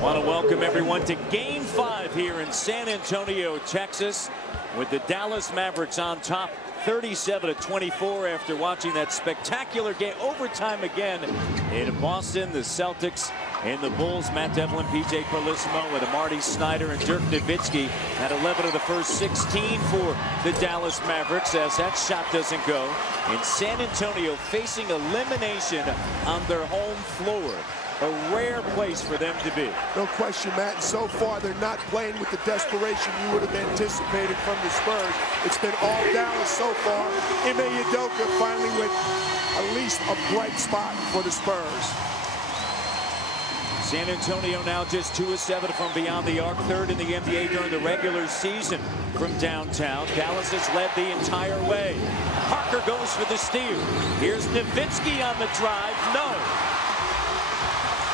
Want to welcome everyone to Game 5 here in San Antonio, Texas, with the Dallas Mavericks on top 37-24 after watching that spectacular game. Overtime again in Boston. The Celtics and the Bulls, Matt Devlin, PJ Carlissimo, and Marty Snyder and Dirk Nowitzki had 11 of the first 16 for the Dallas Mavericks, as that shot doesn't go. In San Antonio facing elimination on their home floor. A rare place for them to be. No question, Matt. And so far, they're not playing with the desperation you would have anticipated from the Spurs. It's been all Dallas so far. Ime Udoka finally with at least a bright spot for the Spurs. San Antonio now just 2 of 7 from beyond the arc, 3rd in the NBA during the regular season from downtown. Dallas has led the entire way. Parker goes for the steal. Here's Nowitzki on the drive. No.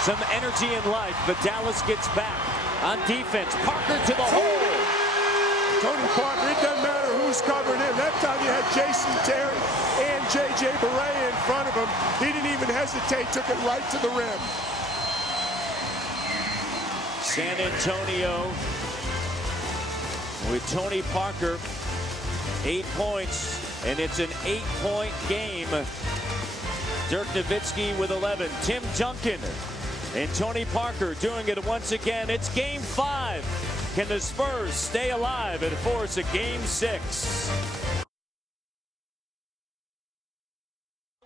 Some energy and life, but Dallas gets back on defense. Parker to the hole. Tony Parker, it doesn't matter who's covering him. That time you had Jason Terry and J.J. Barea in front of him. He didn't even hesitate, took it right to the rim. San Antonio with Tony Parker, 8 points, and it's an 8-point game. Dirk Nowitzki with 11. Tim Duncan and Tony Parker doing it once again. It's Game 5. Can the Spurs stay alive and force a Game 6?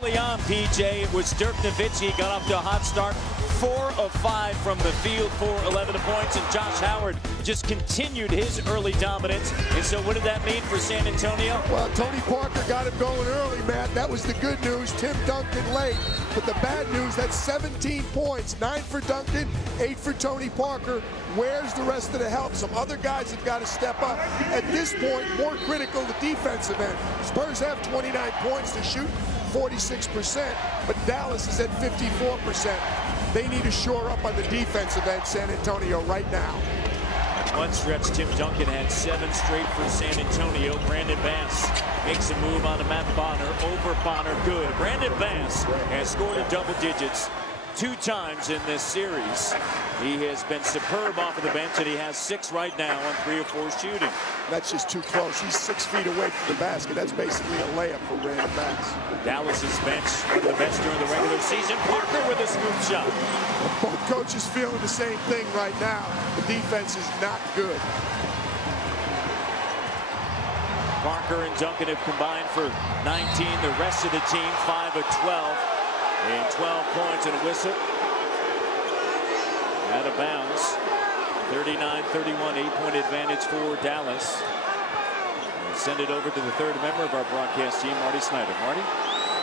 Early on, PJ, it was Dirk Nowitzki, got off to a hot start. 4 of 5 from the field for 11 points, and Josh Howard just continued his early dominance. And so what did that mean for San Antonio? Well, Tony Parker got him going early, Matt. That was the good news. Tim Duncan late. But the bad news, that's 17 points. 9 for Duncan, 8 for Tony Parker. Where's the rest of the help? Some other guys have got to step up. At this point, more critical the defensive end. Spurs have 29 points to shoot, 46%, but Dallas is at 54%. They need to shore up on the defensive end, San Antonio, right now. One stretch, Tim Duncan had 7 straight for San Antonio. Brandon Bass makes a move on to Matt Bonner. Over Bonner, good. Brandon Bass has scored in double digits 2 times in this series. He has been superb off of the bench, and he has 6 right now on 3 of 4 shooting. That's just too close. He's 6 feet away from the basket. That's basically a layup for Brandon Bass. Dallas's bench, one of the best during the regular season. Parker with a smooth shot. Both coaches feeling the same thing right now. The defense is not good. Parker and Duncan have combined for 19. The rest of the team, 5 of 12. And 12 points and a whistle. Out of bounds. 39-31, 8-point advantage for Dallas. We'll send it over to the 3rd member of our broadcast team, Marty Snyder. Marty?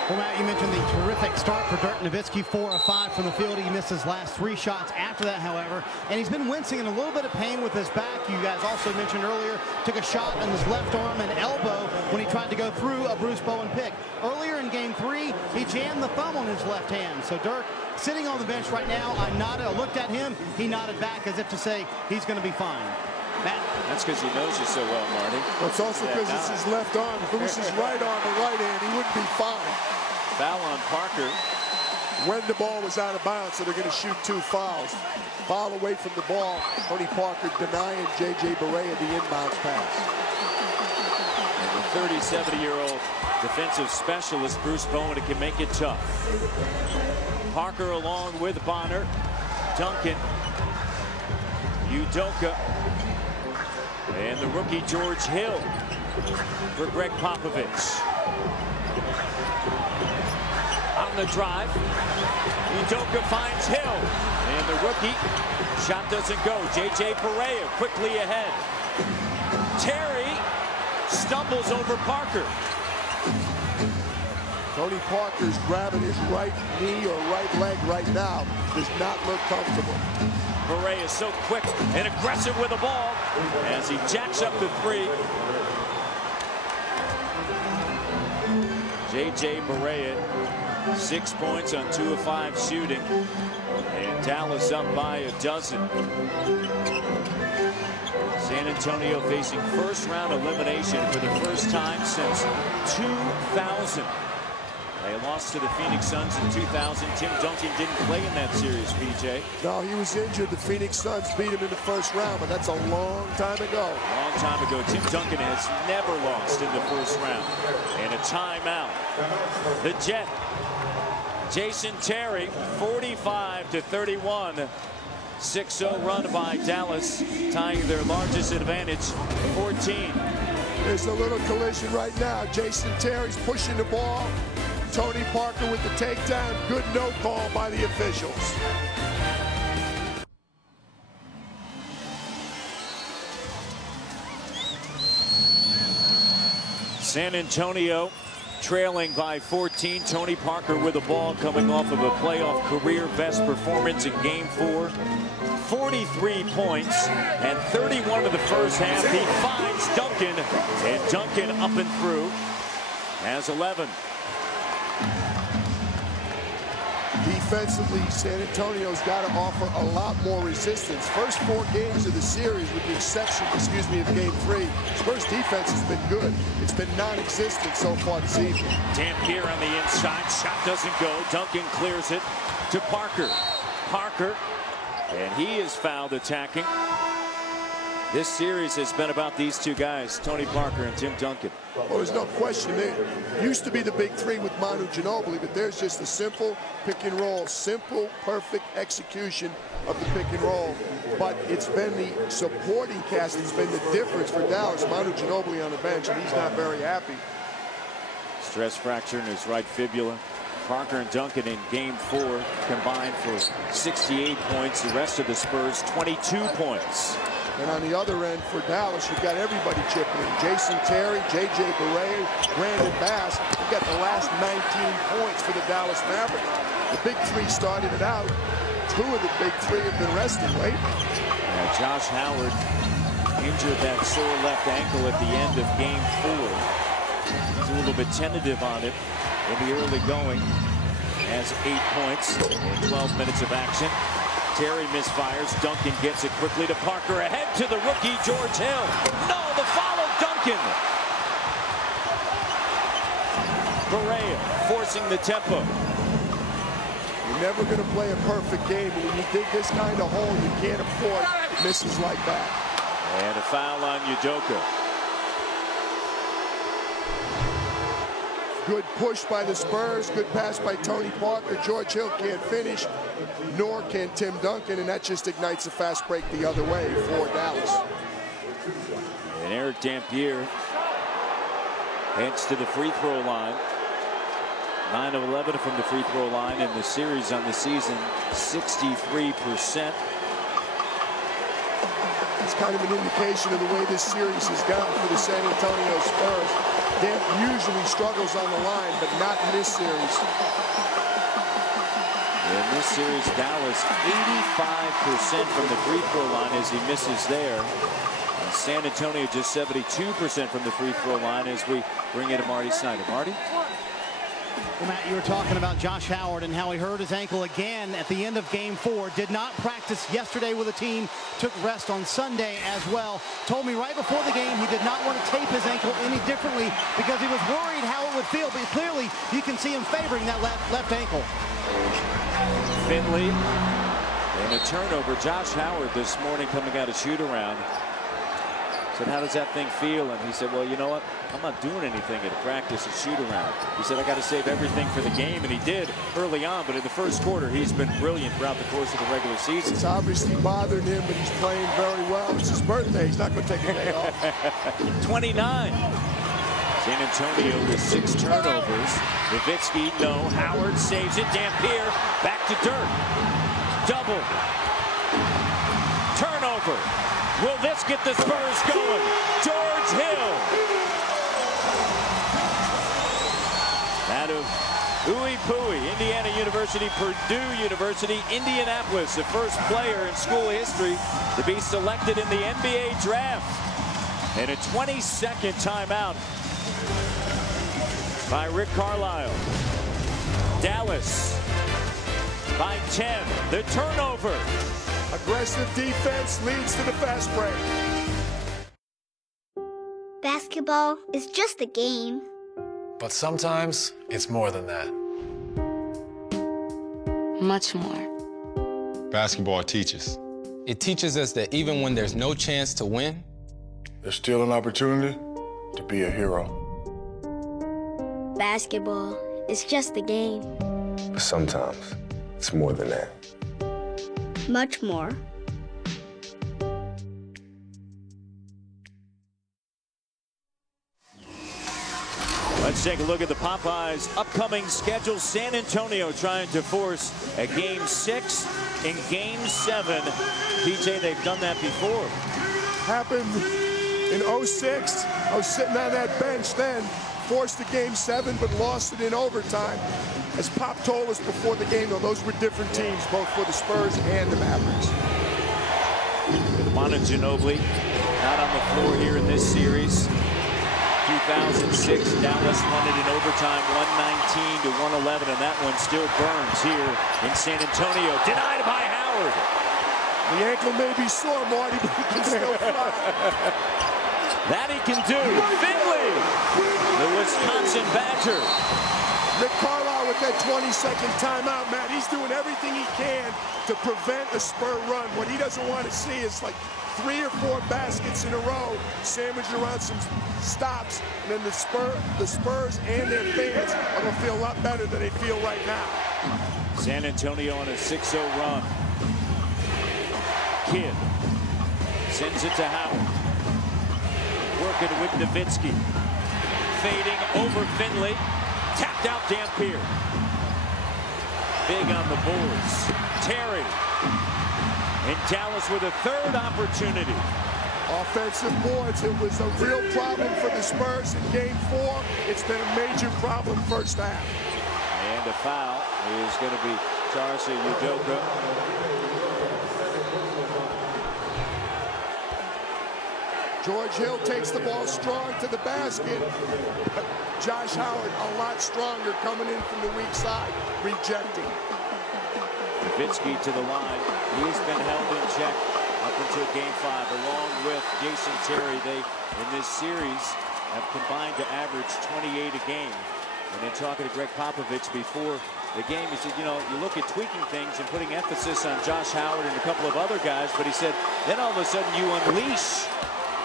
Well, Matt, you mentioned the terrific start for Dirk Nowitzki, 4 of 5 from the field. He missed his last 3 shots after that, however, and he's been wincing in a little bit of pain with his back. You guys also mentioned earlier, took a shot on his left arm and elbow when he tried to go through a Bruce Bowen pick. Earlier in Game 3, he jammed the thumb on his left hand. So Dirk sitting on the bench right now. I nodded, I looked at him, he nodded back as if to say he's going to be fine. Matt? That's because he knows you so well, Marty. Well, it's also because it's his left arm. If it was his right arm or right hand, he wouldn't be fine. Foul on Parker. When the ball was out of bounds, so they're going to shoot 2 fouls. Foul away from the ball. Tony Parker denying J.J. Barea the inbounds pass. And the 37-year-old defensive specialist, Bruce Bowen, can make it tough. Parker along with Bonner. Duncan. Udoka. And the rookie George Hill for Greg Popovich. On the drive, Udoka finds Hill, and the rookie shot doesn't go. J.J. Barea quickly ahead. Terry stumbles over Parker. Tony Parker's grabbing his right knee or right leg right now. Does not look comfortable. Barea is so quick and aggressive with the ball as he jacks up the 3. J.J. Barea, 6 points on 2 of 5 shooting, and Dallas up by a dozen. San Antonio facing first-round elimination for the first time since 2000. They lost to the Phoenix Suns in 2000. Tim Duncan didn't play in that series, PJ. No, he was injured. The Phoenix Suns beat him in the first round, but that's a long time ago. Long time ago. Tim Duncan has never lost in the first round. And a timeout. The Jet. Jason Terry, 45-31. 6-0 run by Dallas, tying their largest advantage, 14. There's a little collision right now. Jason Terry's pushing the ball. Tony Parker with the takedown. Good no call by the officials. San Antonio trailing by 14. Tony Parker with the ball coming off of a playoff career best performance in Game 4. 43 points and 31 of the first half. He finds Duncan, and Duncan up and through has 11. Defensively, San Antonio's got to offer a lot more resistance. First 4 games of the series, with the exception, of Game 3, Spurs defense has been good. It's been non-existent so far this evening. Dampier on the inside, shot doesn't go. Duncan clears it to Parker. Parker, and he is fouled attacking. This series has been about these two guys, Tony Parker and Tim Duncan. Well, there's no question. They used to be the big three with Manu Ginobili, but there's just a simple pick and roll, simple, perfect execution of the pick and roll. But it's been the supporting cast that's been the difference for Dallas. Manu Ginobili on the bench, and he's not very happy. Stress fracture in his right fibula. Parker and Duncan in Game 4 combined for 68 points. The rest of the Spurs, 22 points. And on the other end for Dallas, you've got everybody chipping in. Jason Terry, J.J. Barea, Brandon Bass. You've got the last 19 points for the Dallas Mavericks. The big three started it out. 2 of the big three have been resting, right? Yeah, Josh Howard injured that sore left ankle at the end of Game 4. He's a little bit tentative on it in the early going. Has 8 points in 12 minutes of action. Terry misfires. Duncan gets it quickly to Parker. Ahead to the rookie, George Hill. No, the follow, Duncan. Barea forcing the tempo. You're never going to play a perfect game, but when you dig this kind of hole, you can't afford misses like that. And a foul on Udoka. Good push by the Spurs. Good pass by Tony Parker. George Hill can't finish, nor can Tim Duncan, and that just ignites a fast break the other way for Dallas. And Eric Dampier heads to the free throw line. 9 of 11 from the free throw line in the series on the season, 63%. It's kind of an indication of the way this series has gone for the San Antonio Spurs. Damp usually struggles on the line, but not in this series. In this series, Dallas 85% from the free throw line as he misses there. And San Antonio just 72% from the free throw line as we bring in to Marty Snyder. Marty? Well, Matt, you were talking about Josh Howard and how he hurt his ankle again at the end of Game 4. Did not practice yesterday with the team. Took rest on Sunday as well. Told me right before the game he did not want to tape his ankle any differently because he was worried how it would feel. But clearly, you can see him favoring that left ankle. Finley and a turnover. Josh Howard this morning coming out of shoot-around. Said, how does that thing feel? And he said, well, you know what? I'm not doing anything at practice and shoot-around. He said, I got to save everything for the game, and he did early on. But in the first quarter, he's been brilliant throughout the course of the regular season. It's obviously bothering him, but he's playing very well. It's his birthday. He's not going to take a day off. 29. San Antonio with 6 turnovers. Nowitzki, no. Howard saves it. Dampier back to Dirk. Double. Turnover. Will this get the Spurs going? George Hill. Out of Ooey Pooey, Indiana University, Purdue University, Indianapolis, the first player in school history to be selected in the NBA draft. And a 22nd timeout by Rick Carlisle. Dallas by 10. The turnover. Aggressive defense leads to the fast break. Basketball is just a game. But sometimes it's more than that. much more. Basketball teaches. It teaches us that even when there's no chance to win, There's still an opportunity to be a hero. Basketball is just a game. But sometimes it's more than that. Much more. Let's take a look at the Popeyes upcoming schedule. San Antonio trying to force a Game 6 in Game 7. PJ, they've done that before. Happened in 06. I was sitting on that bench then, forced a Game 7, but lost it in overtime. As Pop told us before the game, though, those were different teams, both for the Spurs and the Mavericks. Manu Ginobili not on the floor here in this series. 2006, Dallas won it in overtime, 119 to 111, and that one still burns here in San Antonio. Denied by Howard. The ankle may be sore, Marty, but he can still fly. That he can do. Finley, the Wisconsin Badger. Rick Carlisle with that 20-second timeout, Matt. He's doing everything he can to prevent a Spur run. What he doesn't want to see is like 3 or 4 baskets in a row, sandwiched around some stops, and then the Spurs and their fans are going to feel a lot better than they feel right now. San Antonio on a 6-0 run. Kidd sends it to Howard. Working with Nowitzki. Fading over Finley. Tapped out Dampier. Big on the boards. Terry. And Dallas with a third opportunity. Offensive boards, it was a real problem for the Spurs in Game 4. It's been a major problem first half. And a foul is going to be Tarsa Udoka. George Hill takes the ball strong to the basket. Josh Howard a lot stronger coming in from the weak side, rejecting. Nowitzki to the line. He's been held in check up until Game 5, along with Jason Terry. They, in this series, have combined to average 28 a game. And then talking to Greg Popovich before the game, he said, you know, you look at tweaking things and putting emphasis on Josh Howard and a couple of other guys, but he said, then all of a sudden you unleash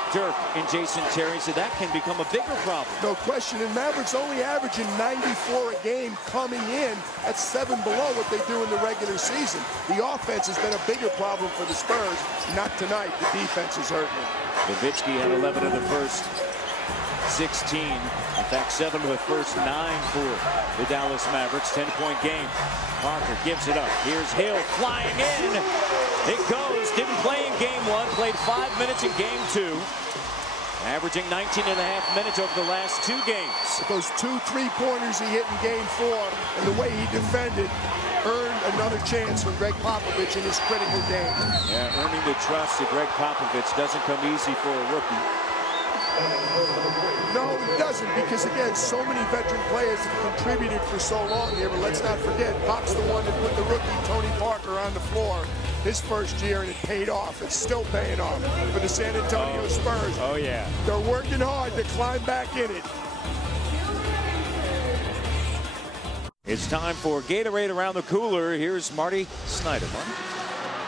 Dirk and Jason Terry, so that can become a bigger problem. No question, and Mavericks only averaging 94 a game coming in. That's 7 below what they do in the regular season. The offense has been a bigger problem for the Spurs. Not tonight. The defense is hurting. Nowitzki had 11 of the first 16. In fact, 7 of the first 9 for the Dallas Mavericks. 10-point game. Parker gives it up. Here's Hill flying in. It goes. Didn't play in Game 1. Played 5 minutes in Game 2. Averaging 19.5 minutes over the last 2 games. Those 2 3-pointers he hit in Game 4 and the way he defended earned another chance from Greg Popovich in his critical game. Yeah, earning the trust of Greg Popovich doesn't come easy for a rookie. No, it doesn't, because again, so many veteran players have contributed for so long here, but let's not forget, Pop's the one that put the rookie Tony Parker on the floor his first year, and it paid off. It's still paying off for the San Antonio Spurs. Oh, yeah. They're working hard to climb back in it. It's time for Gatorade Around the Cooler. Here's Marty Snyder. Marty?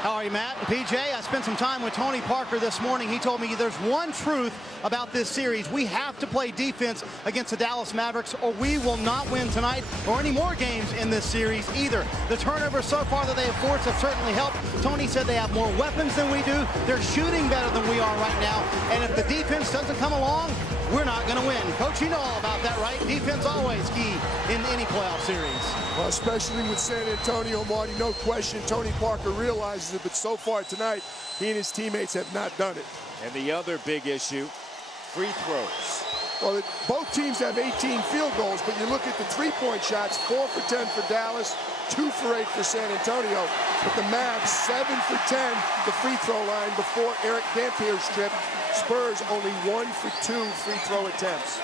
How are you, Matt? PJ, I spent some time with Tony Parker this morning. He told me there's one truth about this series. We have to play defense against the Dallas Mavericks, or we will not win tonight or any more games in this series either. The turnovers so far that they have forced have certainly helped. Tony said they have more weapons than we do. They're shooting better than we are right now. And if the defense doesn't come along, we're not going to win. Coach, you know all about that, right? Defense always key in any playoff series. Well, especially with San Antonio, Marty, no question. Tony Parker realizes it, but so far tonight, he and his teammates have not done it. And the other big issue, free throws. Well, both teams have 18 field goals, but you look at the three-point shots, 4 for 10 for Dallas, 2 for 8 for San Antonio. But the Mavs, 7 for 10, the free throw line before Eric Dampier's trip. Spurs only 1 for 2 free throw attempts.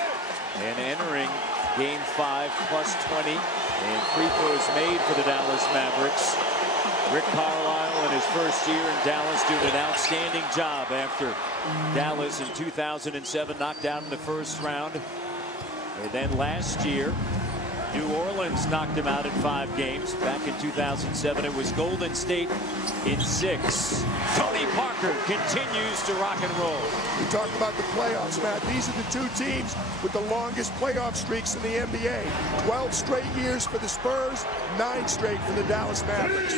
And entering Game 5 plus 20 and free throws made for the Dallas Mavericks. Rick Carlisle in his first year in Dallas doing an outstanding job after Dallas in 2007 knocked out in the first round. And then last year New Orleans knocked him out in 5 games. Back in 2007, it was Golden State in 6. Tony Parker continues to rock and roll. We talk about the playoffs, Matt. These are the 2 teams with the longest playoff streaks in the NBA. 12 straight years for the Spurs, 9 straight for the Dallas Mavericks.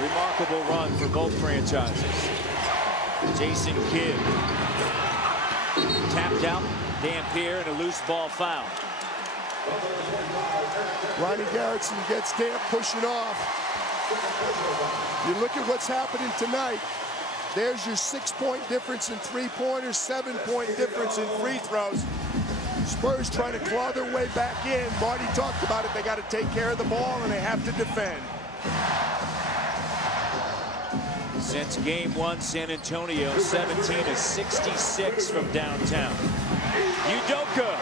Remarkable run for both franchises. Jason Kidd tapped out. Dampier and a loose ball foul. Ronnie Garretson gets Damp pushing off. You look at what's happening tonight. There's your 6-point difference in 3-pointers, 7-point difference in free throws. Spurs trying to claw their way back in. Marty talked about it. They got to take care of the ball and they have to defend. Since game 1, San Antonio 17 of 66 from downtown. Udoka.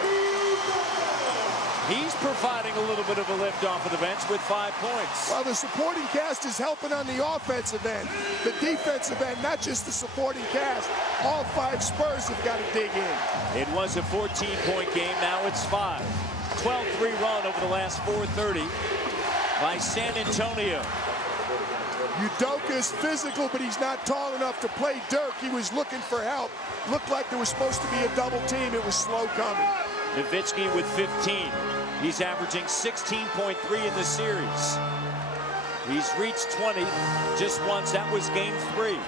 He's providing a little bit of a lift off of the bench with 5 points. Well, the supporting cast is helping on the offensive end. The defensive end, not just the supporting cast. All 5 Spurs have got to dig in. It was a 14-point game. Now it's 5. 12-3 run over the last 4:30 by San Antonio. Udoka is physical, but he's not tall enough to play Dirk. He was looking for help. Looked like there was supposed to be a double team. It was slow coming. Nowitzki with 15. He's averaging 16.3 in the series. He's reached 20 just once. That was game 3.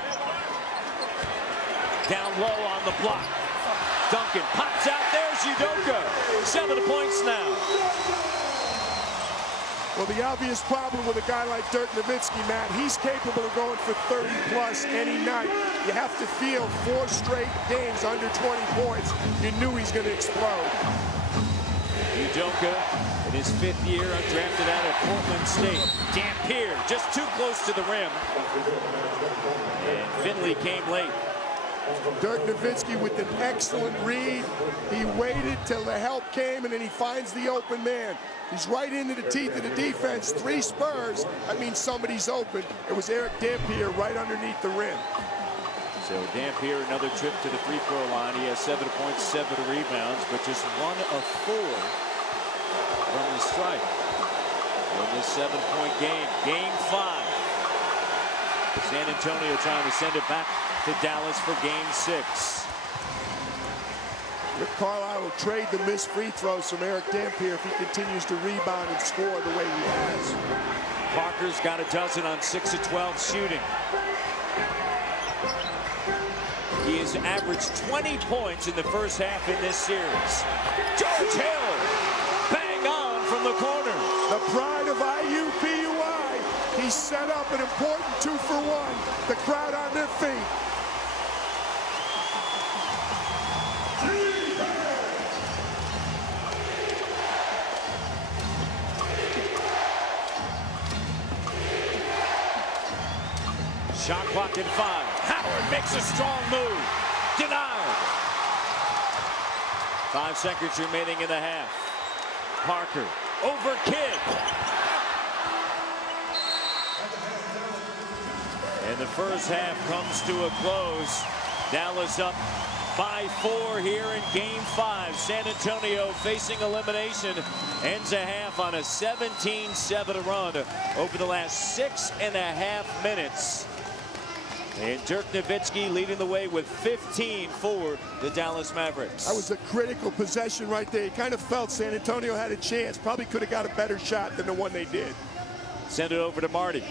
Down low on the block. Duncan pops out. There's Udoka. 7 points now. Well, the obvious problem with a guy like Dirk Nowitzki, Matt, he's capable of going for 30-plus any night. You have to feel 4 straight games under 20 points. You knew he's going to explode. Udoka in his 5th year, undrafted out of Portland State. Dampier just too close to the rim. And Finley came late. Dirk Nowitzki with an excellent read. He waited till the help came, and then he finds the open man. He's right into the teeth of the defense. 3 Spurs. That means somebody's open. It was Eric Dampier right underneath the rim. So Dampier, another trip to the free-throw line. He has 7 points, 7 rebounds, but just 1 of 4 from the strike in this 7-point game. Game 5. San Antonio trying to send it back to Dallas for game 6. Rick Carlisle will trade the missed free throws from Eric Dampier if he continues to rebound and score the way he has. Parker's got a dozen on 6 of 12 shooting. He has averaged 20 points in the first half in this series. George Hill, bang on from the corner. The pride of IUPUI. He set up an important 2-for-1. The crowd on their feet. Shot clock at 5. Howard makes a strong move. Denied. 5 seconds remaining in the half. Parker over Kidd. And the first half comes to a close. Dallas up by 4 here in game 5. San Antonio facing elimination. Ends a half on a 17-7 run over the last 6.5 minutes. And Dirk Nowitzki leading the way with 15 for the Dallas Mavericks. That was a critical possession right there. You kind of felt San Antonio had a chance. Probably could have got a better shot than the one they did. Send it over to Marty.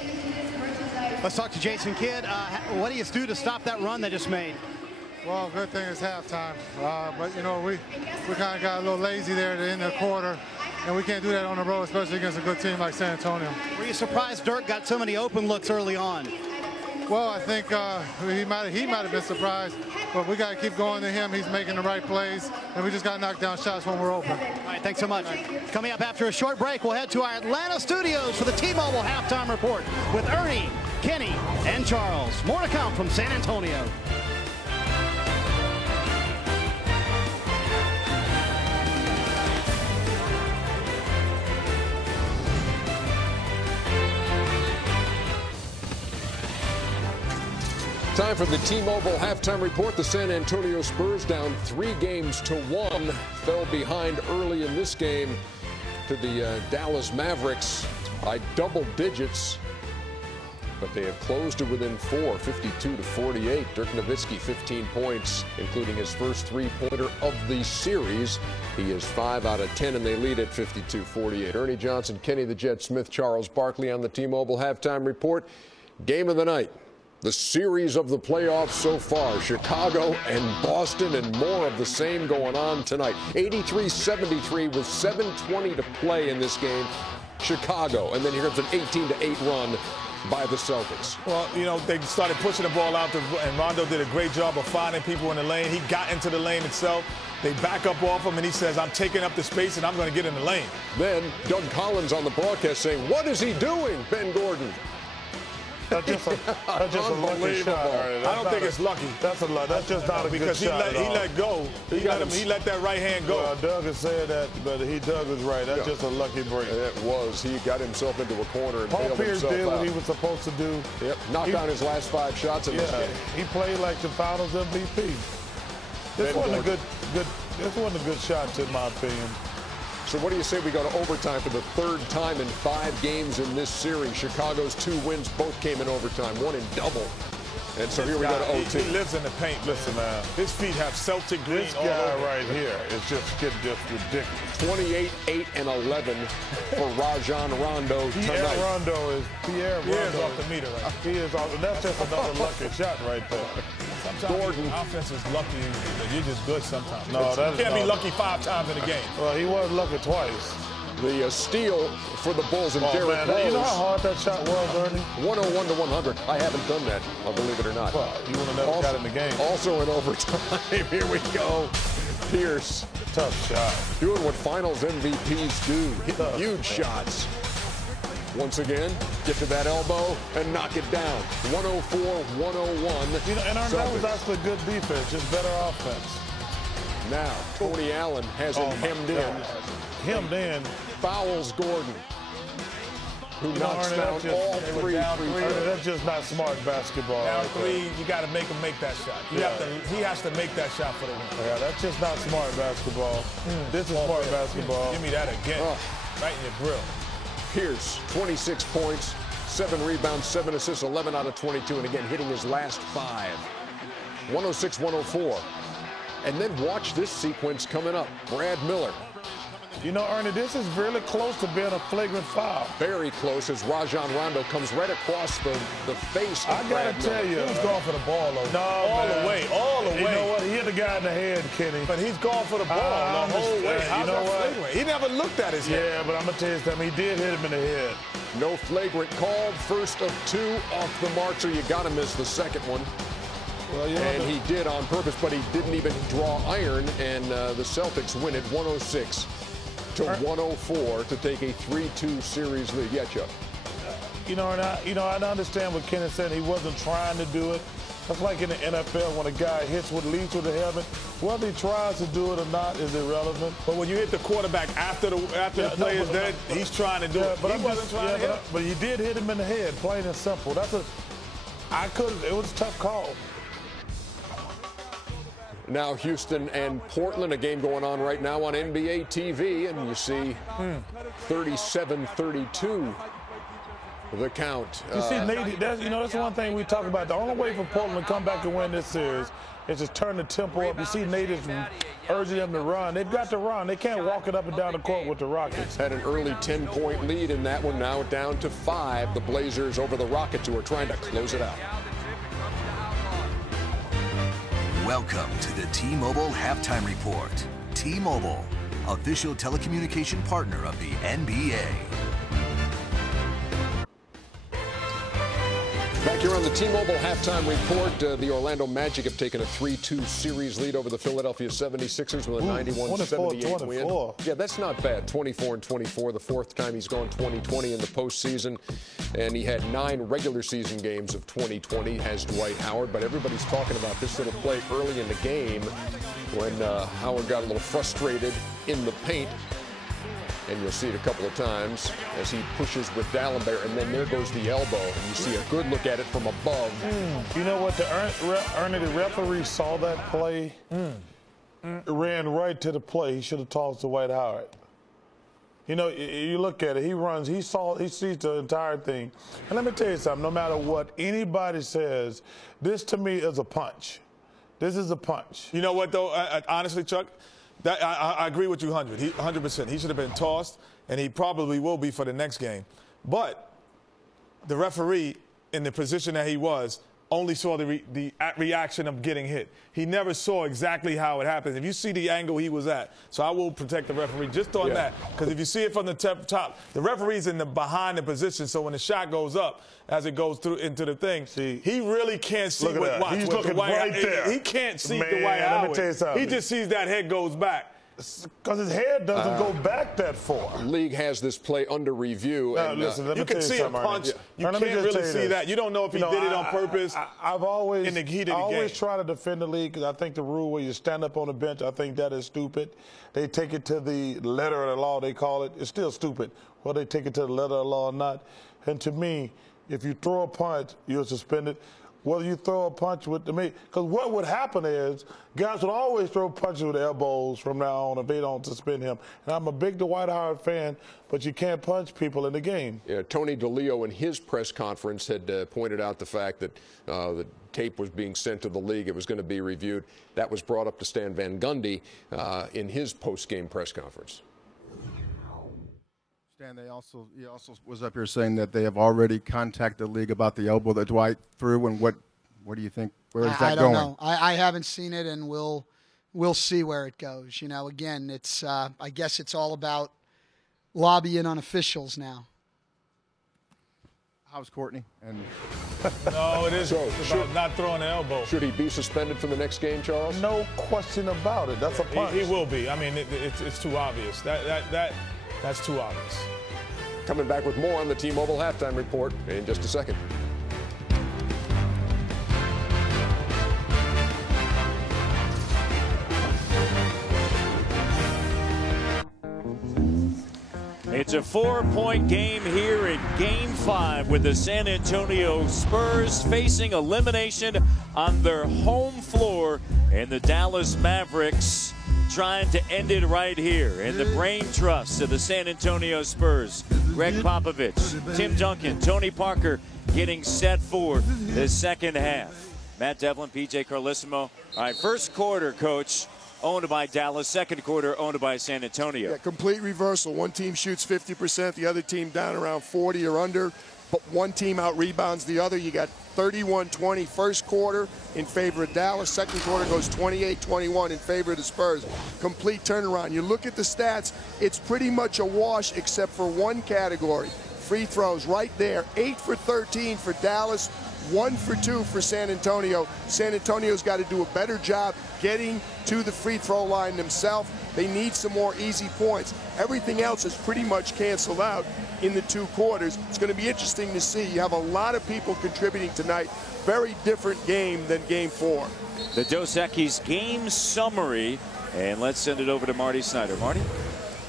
Let's talk to Jason Kidd. What do you do to stop that run they just made? Well, good thing it's halftime. But, you know, we kind of got a little lazy there at the end of the quarter. And we can't do that on the road, especially against a good team like San Antonio. Were you surprised Dirk got so many open looks early on? Well, I think he might have been surprised, but we got to keep going to him. He's making the right plays, and we just got to knock down shots when we're open. All right, thanks so much. Coming up after a short break, we'll head to our Atlanta studios for the T-Mobile Halftime Report with Ernie, Kenny, and Charles. More to come from San Antonio. Time for the T-Mobile halftime report. The San Antonio Spurs down 3-1, fell behind early in this game to the Dallas Mavericks by double digits, but they have closed it within 4, 52-48. Dirk Nowitzki, 15 points, including his first three-pointer of the series. He is 5 out of 10, and they lead at 52-48. Ernie Johnson, Kenny the Jet Smith, Charles Barkley on the T-Mobile halftime report. Game of the night. The series of the playoffs so far, Chicago and Boston, and more of the same going on tonight. 83-73 with 7:20 to play in this game, Chicago. And then here comes an 18-8 run by the Celtics. Well, you know, they started pushing the ball out, and Rondo did a great job of finding people in the lane. He got into the lane itself. They back up off him, and he says, I'm taking up the space, and I'm going to get in the lane. Then Doug Collins on the broadcast saying, what is he doing, Ben Gordon? That's just a lucky shot. I don't think it's lucky. That's just not a good shot. Because he let go. He let that right hand go. Well, Doug has said that, but Doug is right. That's just a lucky break. It was. He got himself into a corner and Paul bailed Pierce himself did out. what he was supposed to do. Yep. Knocked down his last 5 shots in this game. He played like the Finals MVP. This wasn't a good shot, in my opinion. So what do you say we go to overtime for the 3rd time in 5 games in this series? Chicago's 2 wins both came in overtime, 1 in double. And so here we go to OT. He lives in the paint. Listen, his feet have Celtic green. This guy right here is just ridiculous. 28, 8, and 11 for Rajon Rondo tonight. Pierre Rondo off the meter, right? He is off. That's just another lucky shot right there. Sometimes Gordon. Offense is lucky. You're just good sometimes. No, you can't be lucky 5 times in a game. Well, he was lucky twice. The steal for the Bulls and Derrick Rose. You know how hard that shot was, Ernie? 101-100. I haven't done that, I'll believe it or not. Well, you would have never got in the game. Also in overtime. Here we go. Pierce. Tough shot. Doing what finals MVPs do. Hitting huge shots. Once again, get to that elbow and knock it down. 104-101. You know, and that was actually good defense, just better offense. Now, Tony Allen has him hemmed in. Hemmed in. Fouls Gordon, who knocks down all 3 That's just not smart basketball. Down 3, you got to make him make that shot. He has to make that shot for the win. Yeah, that's just not smart basketball. This is smart basketball. Give me that again. Right in your grill. Pierce, 26 points, 7 rebounds, 7 assists, 11 out of 22, and again hitting his last 5. 106-104. And then watch this sequence coming up. Brad Miller. You know, Ernie, this is really close to being a flagrant foul. Very close as Rajon Rondo comes right across the face of I got to tell you. He was going for the ball, though. No, all the way. You know what? He hit the guy in the head, Kenny. But he's going for the ball the whole way. You know what? Flagrant? He never looked at his head. Yeah, but I'm going to tell you something. He did hit him in the head. No flagrant called. First of 2 off the mark, so you got to miss the second one. Well, and he did on purpose, but he didn't even draw iron, and the Celtics win it 106-104 to take a 3-2 series lead. Yeah, Chuck. I understand what Kenneth said. He wasn't trying to do it. That's like in the NFL when a guy hits what leads to the helmet. Whether he tries to do it or not is irrelevant. But when you hit the quarterback after the play is dead, he's trying to do it. But he wasn't trying to hit him. But he did hit him in the head, plain and simple. It was a tough call. Now Houston and Portland, a game going on right now on NBA TV, and you see 37-32 the count. You see, Nate, that's one thing we talk about. The only way for Portland to come back and win this series is just turn the tempo up. You see Nate is urging them to run. They've got to run. They can't walk it up and down the court with the Rockets. Had an early 10-point lead in that one, now down to 5. The Blazers over the Rockets, who are trying to close it out. Welcome to the T-Mobile Halftime Report. T-Mobile, official telecommunication partner of the NBA. Back here on the T-Mobile Halftime Report, the Orlando Magic have taken a 3-2 series lead over the Philadelphia 76ers with a 91-78 win. Yeah, that's not bad. 24-24, the 4th time he's gone 20-20 in the postseason. And he had 9 regular season games of 20-20, has Dwight Howard. But everybody's talking about this little play early in the game when Howard got a little frustrated in the paint. And you'll see it a couple of times as he pushes with Dallenberg, and then there goes the elbow, and you see a good look at it from above. You know what? The referee saw that play, ran right to the play. He should have tossed to Dwight Howard. You know, you look at it, he runs, he sees the entire thing. And let me tell you something, no matter what anybody says, this to me is a punch. This is a punch. You know what, though, honestly, Chuck, I agree with you 100%. He should have been tossed, and he probably will be for the next game. But the referee, in the position that he was, only saw the reaction of getting hit. He never saw exactly how it happened. If you see the angle he was at, so I will protect the referee just on that, because if you see it from the top, the referee's in the behind the position, so when the shot goes up, as it goes through into the thing, he really can't see what he's looking right there. He can't see Dwight Howard. Let me tell you something. He just sees that head goes back. Because his head doesn't go back that far. The league has this play under review. Now, and, listen, let me you can tell see a punch. You can't really see that. You don't know if he did it on purpose. I've always, in the heat of the game. I always try to defend the league because I think the rule where you stand up on the bench, I think that is stupid. They take it to the letter of the law, they call it. It's still stupid. Whether they take it to the letter of the law or not. And to me, if you throw a punch, you're suspended. Whether you throw a punch with the meat, because what would happen is guys would always throw punches with elbows from now on if they don't suspend him. And I'm a big Dwight Howard fan, but you can't punch people in the game. Yeah, Tony DeLeo in his press conference had pointed out the fact that the tape was being sent to the league. It was going to be reviewed. That was brought up to Stan Van Gundy in his post-game press conference. And he also was up here saying that they have already contacted the league about the elbow that Dwight threw. And what do you think? Where is that going? I don't know. I haven't seen it, and we'll see where it goes. You know, again, it's I guess it's all about lobbying on officials now. How's Courtney? And no, it is about not throwing the elbow. Should he be suspended for the next game, Charles? No question about it. That's a punch. He will be. I mean, it's too obvious. That's too obvious. Coming back with more on the T-Mobile Halftime Report in just a second. It's a 4-point game here in Game 5 with the San Antonio Spurs facing elimination on their home floor, and the Dallas Mavericks trying to end it right here. And the brain trust of the San Antonio Spurs, Greg Popovich, Tim Duncan, Tony Parker getting set for the second half. Matt Devlin, PJ Carlissimo. All right, first quarter, Coach, owned by Dallas. Second quarter, owned by San Antonio. Yeah, complete reversal. One team shoots 50%, the other team down around 40 or under. But one team out-rebounds the other. You got 31-20 first quarter in favor of Dallas. Second quarter goes 28-21 in favor of the Spurs. Complete turnaround. You look at the stats, it's pretty much a wash except for one category. Free throws right there. 8 for 13 for Dallas, 1 for 2 for San Antonio. San Antonio's got to do a better job getting to the free throw line themselves. They need some more easy points. Everything else is pretty much canceled out in the 2 quarters. It's going to be interesting to see. You have a lot of people contributing tonight. Very different game than Game 4. The Dos Equis game summary, and let's send it over to Marty Snyder. Marty?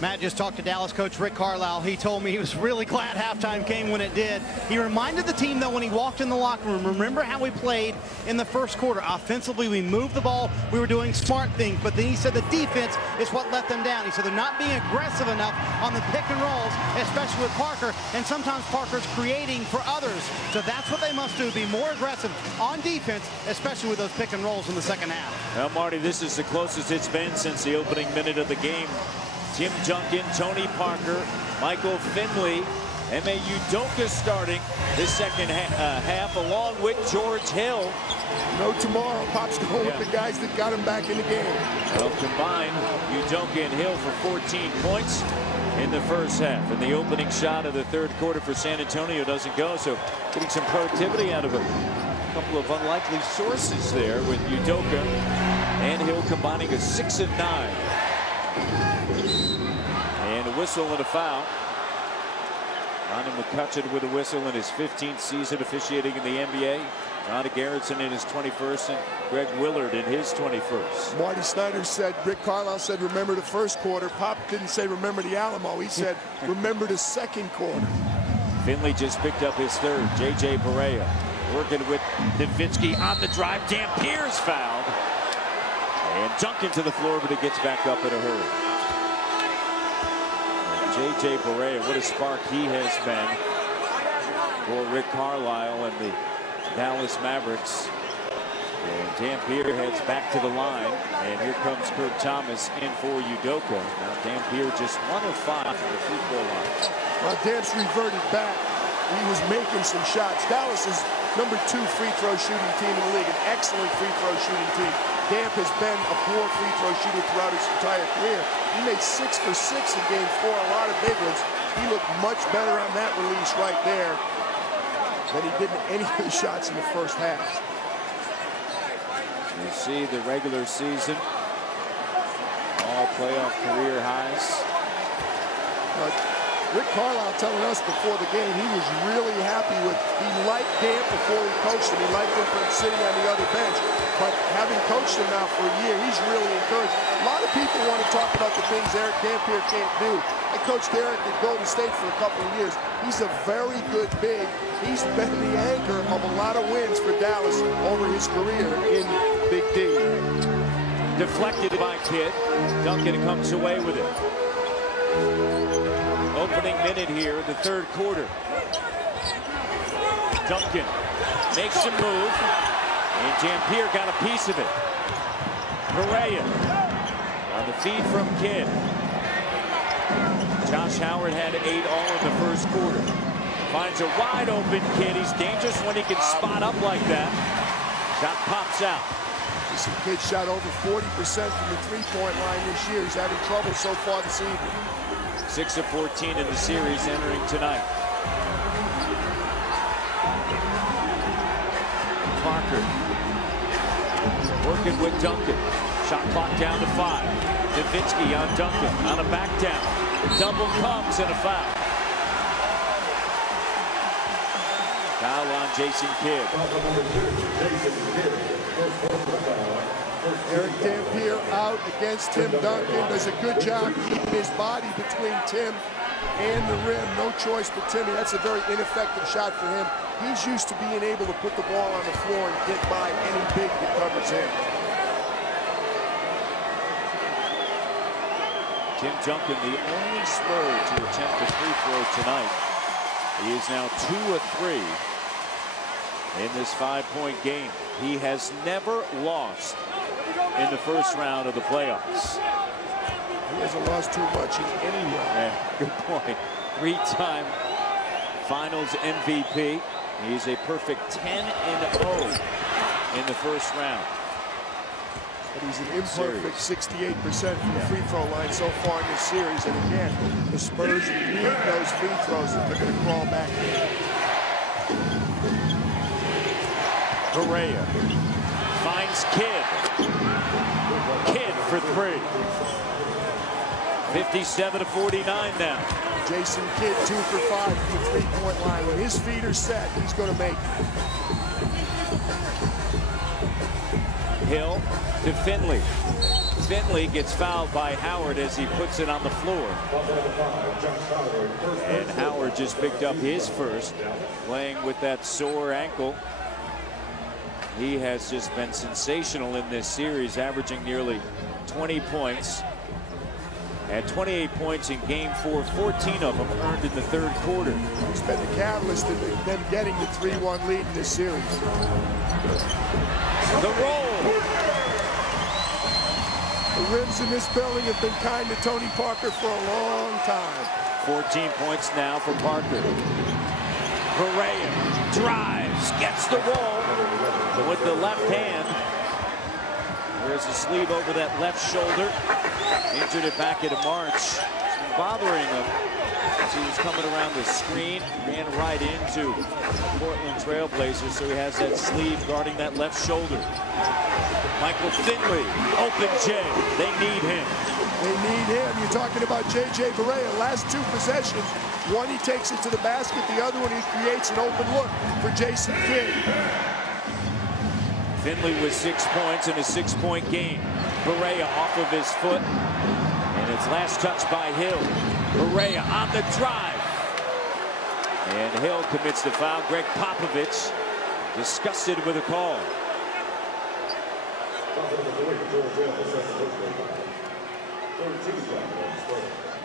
Matt just talked to Dallas coach Rick Carlisle. He told me he was really glad halftime came when it did. He reminded the team, though, when he walked in the locker room, remember how we played in the first quarter. Offensively, we moved the ball. We were doing smart things. But then he said the defense is what let them down. He said they're not being aggressive enough on the pick and rolls, especially with Parker. And sometimes Parker's creating for others. So that's what they must do, be more aggressive on defense, especially with those pick and rolls in the second half. Now, Marty, this is the closest it's been since the opening minute of the game. Tim Duncan, Tony Parker, Michael Finley, M.A. Udoka starting this second half along with George Hill. No tomorrow. Pop's going with the guys that got him back in the game. Well, combined, Udoka and Hill for 14 points in the first half. And the opening shot of the third quarter for San Antonio doesn't go, so getting some productivity out of a couple of unlikely sources there with Udoka and Hill combining a 6 and 9. And a whistle and a foul. Ronnie McCutcheon with a whistle in his 15th season officiating in the NBA. Johnny Garrison in his 21st and Greg Willard in his 21st. Marty Snyder said, Rick Carlisle said, remember the first quarter. Pop didn't say remember the Alamo. He said, remember the second quarter. Finley just picked up his third. J.J. Barea working with Nowitzki on the drive. Dampier's fouled. And Duncan to the floor, but it gets back up in a hurry. J.J. Barea, what a spark he has been for Rick Carlisle and the Dallas Mavericks. And Dampier heads back to the line, and here comes Kurt Thomas in for Udoka. Now Dampier just 1 of 5 from the free throw line. Well, Damps reverted back. He was making some shots. Dallas is #2 free throw shooting team in the league, an excellent free throw shooting team. Damp has been a poor free throw shooter throughout his entire career. He made 6 for 6 in game 4, a lot of big ones. He looked much better on that release right there than he did in any of the shots in the first half. You see the regular season, all playoff career highs. Rick Carlisle telling us before the game he was really happy with, he liked Damp before he coached him. He liked him from sitting on the other bench. But having coached him now for a year, he's really encouraged. A lot of people want to talk about the things Eric Dampier can't do. I coached Eric at Golden State for a couple of years. He's a very good big. He's been the anchor of a lot of wins for Dallas over his career in Big D. Deflected by Kidd. Duncan comes away with it. Opening minute here in the third quarter. Duncan makes a move, and Dampier got a piece of it. Barea on the feed from Kidd. Josh Howard had 8 all in the first quarter. Finds a wide open Kidd. He's dangerous when he can spot up like that. Shot pops out. This kid shot over 40% from the three-point line this year. He's having trouble so far this evening. 6 of 14 in the series entering tonight. Parker working with Duncan. Shot clock down to 5. Nowitzki on Duncan on a back down. Double comes and a foul. Foul on Jason Kidd. Eric Dampier out against Tim Duncan. Does a good job keeping his body between Tim and the rim. No choice but Timmy. That's a very ineffective shot for him. He's used to being able to put the ball on the floor and get by any big that covers him. Tim Duncan, the only Spur to attempt a free throw tonight. He is now 2 of 3 in this 5-point game. He has never lost in the first round of the playoffs. He hasn't lost too much in any round. Yeah, good point. 3-time Finals MVP. He's a perfect 10-0 in the first round. But he's an imperfect 68% from the free throw line so far in this series. And again, the Spurs need those free throws if they're going to crawl back in. Barea finds Kidd. Kidd for 3. 57-49 now. Jason Kidd 2 for 5 from the three-point line. When his feet are set, he's going to make it. Hill to Finley. Finley gets fouled by Howard as he puts it on the floor. And Howard just picked up his first, playing with that sore ankle. He has just been sensational in this series, averaging nearly 20 points. At 28 points in game 4, 14 of them earned in the third quarter. He's been the catalyst in them getting the 3-1 lead in this series. The roll. The rims in this building have been kind to Tony Parker for a long time. 14 points now for Parker. Barea drives, gets the roll with the left hand. There's a sleeve over that left shoulder. Injured it back into March. It's been bothering him as he was coming around the screen. Ran right into Portland Trailblazers, so he has that sleeve guarding that left shoulder. Michael Finley, open J. They need him. They need him. You're talking about J.J. Barea. Last 2 possessions. One, he takes it to the basket. The other one, he creates an open look for Jason Kidd. Finley with 6 points in a 6-point game. Barea off of his foot. And it's last touch by Hill. Barea on the drive. And Hill commits the foul. Greg Popovich disgusted with a call.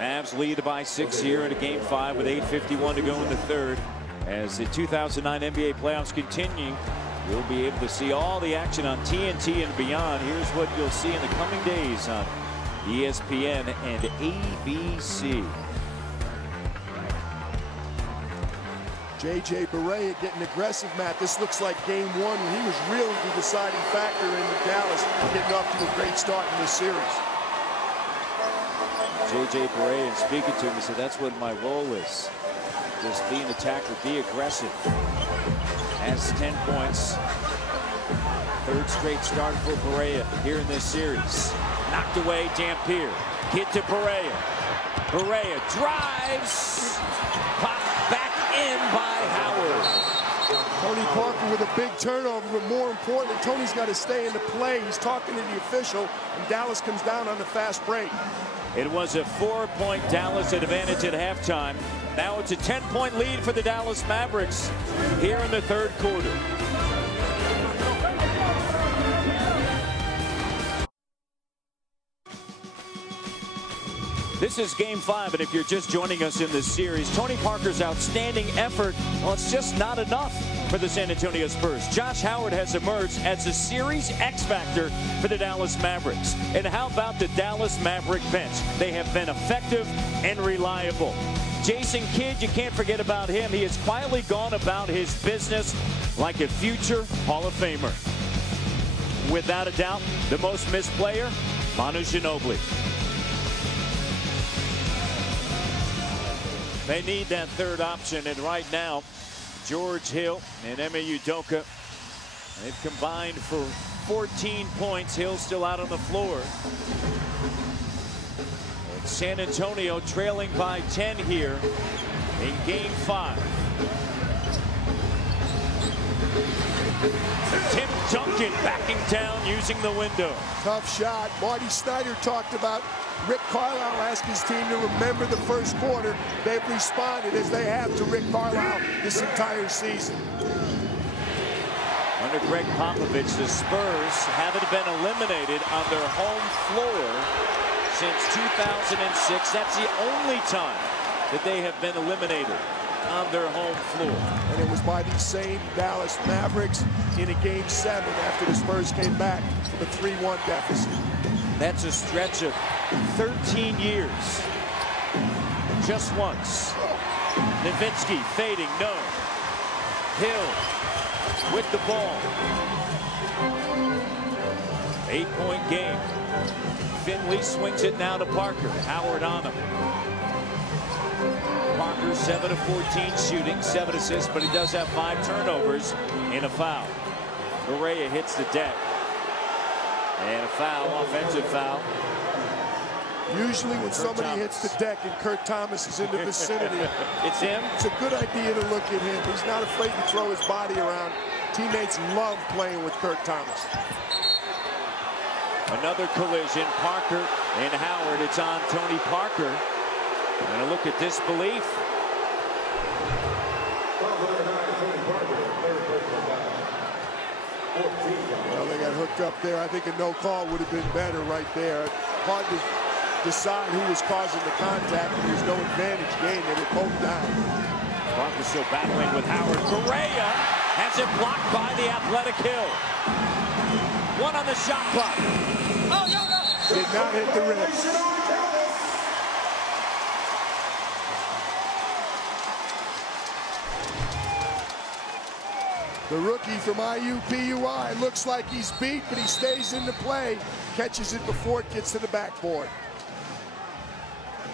Mavs lead by 6 here in a game 5 with 8:51 to go in the third. As the 2009 NBA playoffs continue, you'll be able to see all the action on TNT and beyond. Here's what you'll see in the coming days on ESPN and ABC. J.J. Barea getting aggressive, Matt. This looks like game 1 when he was really the deciding factor in Dallas getting off to a great start in this series. J.J. Barea, and speaking to him, he said, that's what my role is. Just be an attacker, be aggressive. Has 10 points. Third straight start for Barea here in this series. Knocked away Dampier. Kid to Barea. Barea drives. Popped back in by Howard. Tony Parker with a big turnover, but more important, Tony's got to stay in the play. He's talking to the official, and Dallas comes down on the fast break. It was a 4-point Dallas advantage at halftime. Now it's a 10-point lead for the Dallas Mavericks here in the third quarter. This is game 5, and if you're just joining us in this series, Tony Parker's outstanding effort, well, it's just not enough for the San Antonio Spurs. Josh Howard has emerged as a series X-factor for the Dallas Mavericks. And how about the Dallas Maverick bench? They have been effective and reliable. Jason Kidd, you can't forget about him. He has quietly gone about his business like a future Hall of Famer. Without a doubt, the most missed player, Manu Ginobili. They need that third option, and right now, George Hill and Ime Udoka, they've combined for 14 points. Hill's still out on the floor. And San Antonio trailing by 10 here in game 5. Tim Duncan backing down using the window. Tough shot. Marty Snyder talked about Rick Carlisle asked his team to remember the first quarter. They've responded as they have to Rick Carlisle this entire season. Under Greg Popovich, the Spurs haven't been eliminated on their home floor since 2006. That's the only time that they have been eliminated on their home floor. And it was by these same Dallas Mavericks in a game 7 after the Spurs came back from a 3-1 deficit. That's a stretch of 13 years. Just once. Nowitzki fading, no. Hill with the ball. 8-point game. Finley swings it now to Parker. Howard on him. Parker 7 of 14 shooting, 7 assists, but he does have 5 turnovers and a foul. Barea hits the deck. And a foul, offensive foul. Usually when somebody hits the deck and Kurt Thomas is in the vicinity, it's him. It's a good idea to look at him. He's not afraid to throw his body around. Teammates love playing with Kurt Thomas. Another collision, Parker and Howard. It's on Tony Parker. And a look at disbelief. Well, they got hooked up there. I think a no call would have been better right there. Hard to decide who was causing the contact. There's no advantage gained. They were both down. Parker still battling with Howard. Barea has it blocked by the athletic Hill. 1 on the shot clock. Oh, no. Did not hit the rim. The rookie from IUPUI looks like he's beat, but he stays in the play, catches it before it gets to the backboard.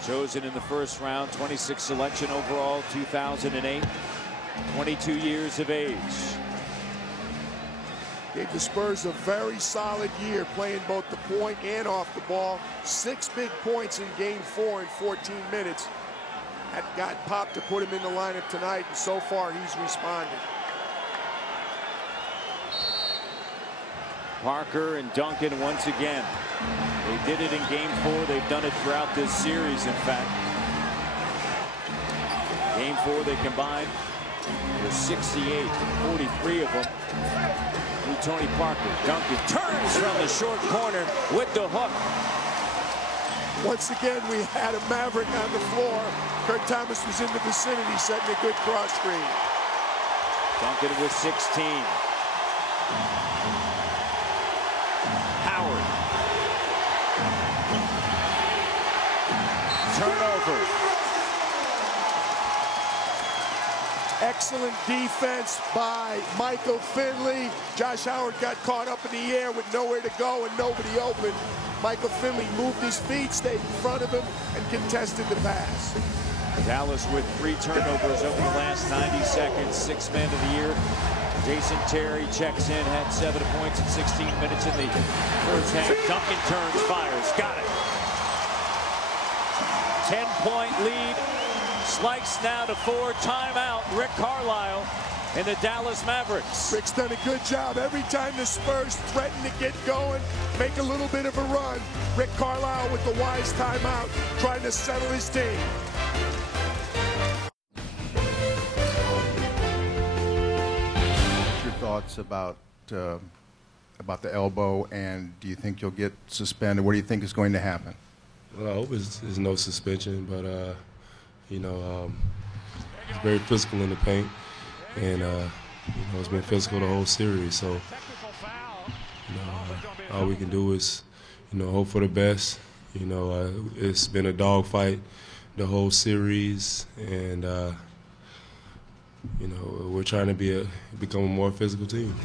Chosen in the first round, 26th selection overall, 2008, 22 years of age. Gave the Spurs a very solid year, playing both the point and off the ball. 6 big points in game 4 in 14 minutes. Had got Pop to put him in the lineup tonight, and so far he's responded. Parker and Duncan once again. They did it in Game 4. They've done it throughout this series, in fact. Game 4, they combined for 68, 43 of them. Tony Parker. Duncan turns from the short corner with the hook. Once again, we had a Maverick on the floor. Kurt Thomas was in the vicinity, setting a good cross screen. Duncan with 16. Howard. Turnover. Excellent defense by Michael Finley. Josh Howard got caught up in the air with nowhere to go and nobody open. Michael Finley moved his feet, stayed in front of him, and contested the pass. Dallas with 3 turnovers over the last 90 seconds. 6th man of the year. Jason Terry checks in, had 7 points in 16 minutes in the first half. Duncan turns, fires, got it. 10-point lead. Sliced now to 4. Timeout. Rick Carlisle and the Dallas Mavericks. Rick's done a good job. Every time the Spurs threaten to get going, make a little bit of a run, Rick Carlisle with the wise timeout, trying to settle his team. What's your thoughts about the elbow, and do you think you'll get suspended? What do you think is going to happen? Well, I hope it's no suspension, but you know, it's very physical in the paint, and you know, it's been physical the whole series. So, you know, all we can do is, you know, hope for the best. You know, it's been a dogfight the whole series, and you know, we're trying to become a more physical team.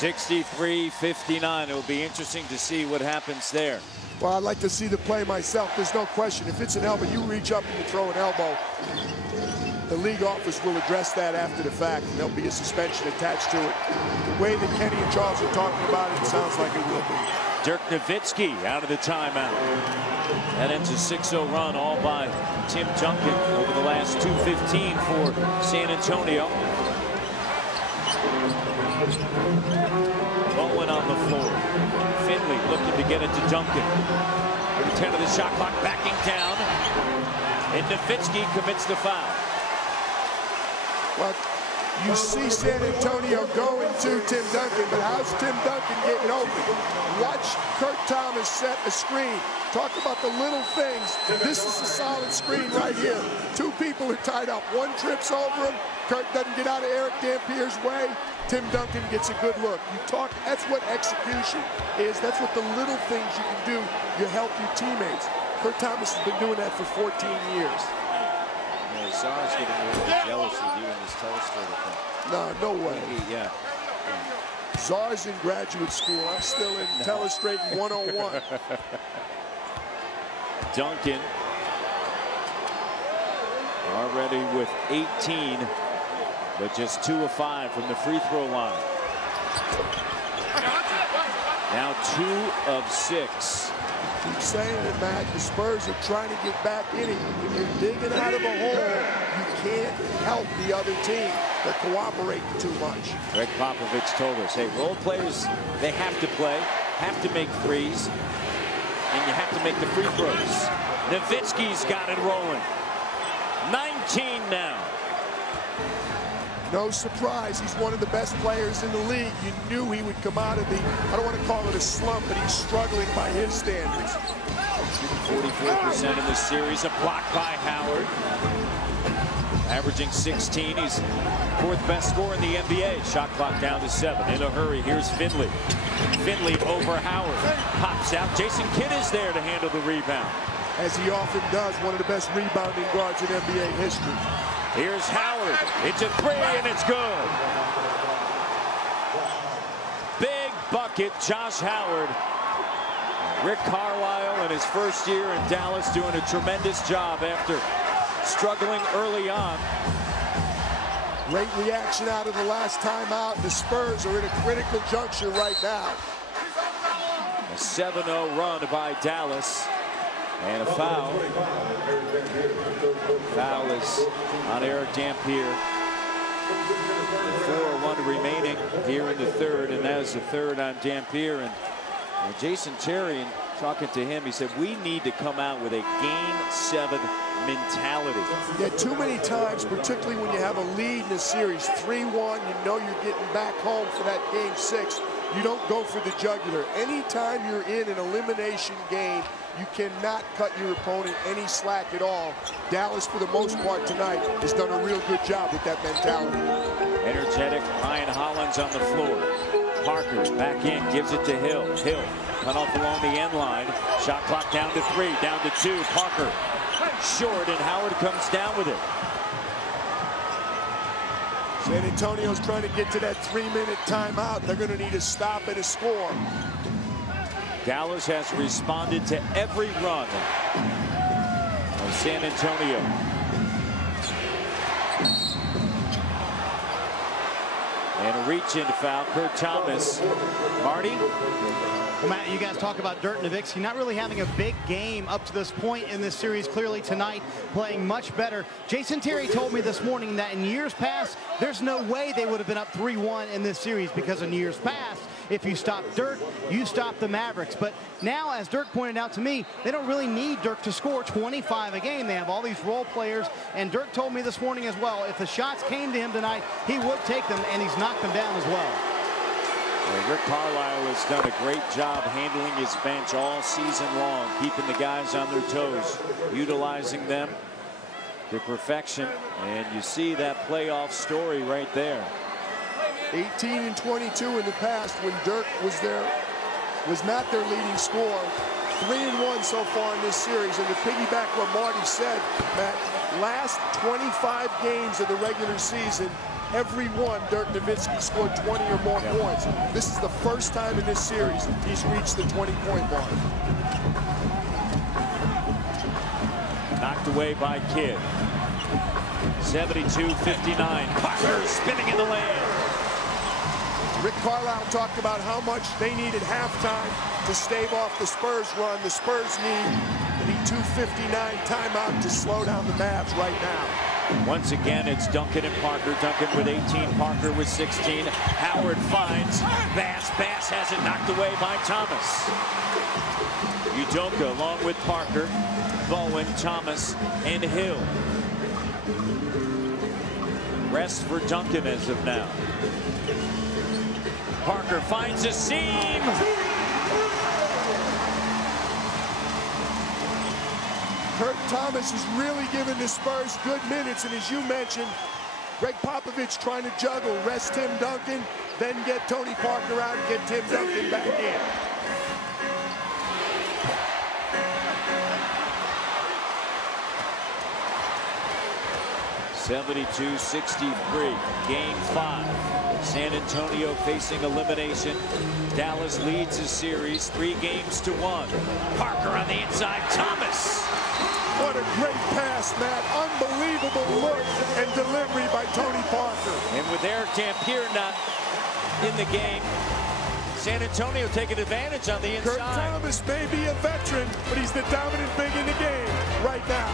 (63-59). It will be interesting to see what happens there. Well, I'd like to see the play myself. There's no question. If it's an elbow, you reach up and you throw an elbow. The league office will address that after the fact, and there'll be a suspension attached to it. The way that Kenny and Charles are talking about it, it sounds like it will be. Dirk Nowitzki out of the timeout. That ends a 6-0 run, all by Tim Duncan over the last 2:15 for San Antonio. Bowen on the floor. Finley looking to get it to Duncan. 10 of the shot clock backing down. And Nowitzki commits the foul. Well, you see San Antonio going to Tim Duncan, but how's Tim Duncan getting open? Watch Kurt Thomas set a screen. Talk about the little things. This is a solid screen right here. 2 people are tied up. 1 trips over him. Kurt doesn't get out of Eric Dampier's way. Tim Duncan gets a good look. You talk, that's what execution is. That's what the little things you can do. You help your teammates. Kurt Thomas has been doing that for 14 years. Yeah, Czar's getting a little bit jealous with you in this telestrator thing. No, no way. Yeah. Czar's in graduate school. I'm still in telestrating 101. Duncan already with 18, but just 2 of 5 from the free throw line. Now 2 of 6. Keep saying it, Matt. The Spurs are trying to get back in it. When you're digging out of a hole, you can't help the other team. They're cooperating too much. Greg Popovich told us, hey, role players, they have to play, have to make threes, and you have to make the free throws. Nowitzki's got it rolling. 19 now. No surprise, he's one of the best players in the league. You knew he would come out of the, I don't want to call it a slump, but he's struggling by his standards. 44% in this series, a block by Howard. Averaging 16, he's 4th best scorer in the NBA. Shot clock down to 7. In a hurry, here's Finley. Finley over Howard. Pops out. Jason Kidd is there to handle the rebound. As he often does, one of the best rebounding guards in NBA history. Here's Howard. It's a 3 and it's good. Big bucket, Josh Howard. Rick Carlisle in his first year in Dallas doing a tremendous job after struggling early on. Great reaction out of the last timeout. The Spurs are in a critical juncture right now. A 7-0 run by Dallas. And a foul. Foul is on Eric Dampier. 4:01 remaining here in the third, and that is the third on Dampier. And Jason Terry, talking to him, he said, we need to come out with a Game 7 mentality. Yeah, too many times, particularly when you have a lead in a series, 3-1, you know you're getting back home for that Game 6. You don't go for the jugular. Anytime you're in an elimination game, you cannot cut your opponent any slack at all. Dallas, for the most part tonight, has done a real good job with that mentality. Energetic Ryan Hollins on the floor. Parker back in, gives it to Hill. Hill cut off along the end line. Shot clock down to 3, down to 2. Parker short, and Howard comes down with it. San Antonio's trying to get to that 3-minute timeout. They're going to need a stop and a score. Dallas has responded to every run of San Antonio. And a reach-in foul, Kurt Thomas. Marty? Well, Matt, you guys talk about Dirk Nowitzki not really having a big game up to this point in this series. Clearly tonight, playing much better. Jason Terry told me this morning that in years past, there's no way they would have been up 3-1 in this series, because in years past, if you stop Dirk, you stop the Mavericks. But now, as Dirk pointed out to me, they don't really need Dirk to score 25 a game. They have all these role players, and Dirk told me this morning as well, if the shots came to him tonight, he would take them, and he's knocked them down as well. Rick Carlisle has done a great job handling his bench all season long, keeping the guys on their toes, utilizing them to perfection. And you see that playoff story right there. 18 and 22 in the past when Dirk was not their leading scorer. 3-1 so far in this series. And to piggyback what Marty said, Matt, last 25 games of the regular season, every one Dirk Nowitzki scored 20 or more points. This is the first time in this series he's reached the 20-point mark. Knocked away by Kidd. 72-59. Parker spinning in the lane. Rick Carlisle talked about how much they needed halftime to stave off the Spurs run. The Spurs need the 2:59 timeout to slow down the Mavs right now. Once again, it's Duncan and Parker. Duncan with 18, Parker with 16. Howard finds Bass. Bass has it knocked away by Thomas. Udoka along with Parker, Bowen, Thomas, and Hill. Rest for Duncan as of now. Parker finds a seam. Kurt Thomas is really giving the Spurs good minutes, and as you mentioned, Greg Popovich trying to juggle, rest Tim Duncan, then get Tony Parker out and get Tim Duncan back in. (72-63), Game 5. San Antonio facing elimination. Dallas leads the series 3-1. Parker on the inside. Thomas. What a great pass, Matt. Unbelievable look and delivery by Tony Parker. And with Eric Dampier not in the game, San Antonio taking advantage on the inside. Kurt Thomas may be a veteran, but he's the dominant big in the game right now.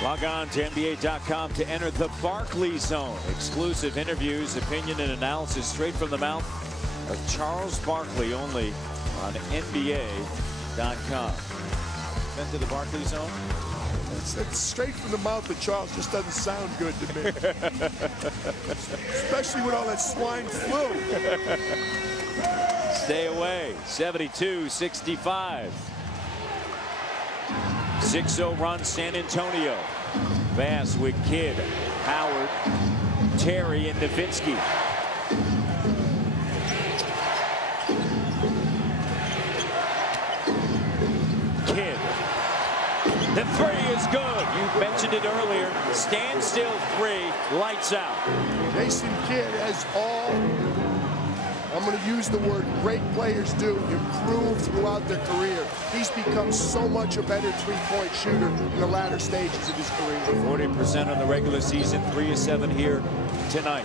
Log on to NBA.com to enter the Barkley Zone. Exclusive interviews, opinion, and analysis straight from the mouth of Charles Barkley, only on NBA.com. Been to the Barkley Zone? It's straight from the mouth of Charles. Just doesn't sound good to me. Especially with all that swine flu. Stay away. 72-65. 6-0 run San Antonio. Bass with Kidd, Howard, Terry, and Nowitzki. Kidd. The three is good. You mentioned it earlier. Standstill three, lights out. Jason Kidd has I'm going to use the word great players do, improve throughout their career. He's become so much a better three-point shooter in the latter stages of his career. 40% on the regular season, 3 of 7 here tonight.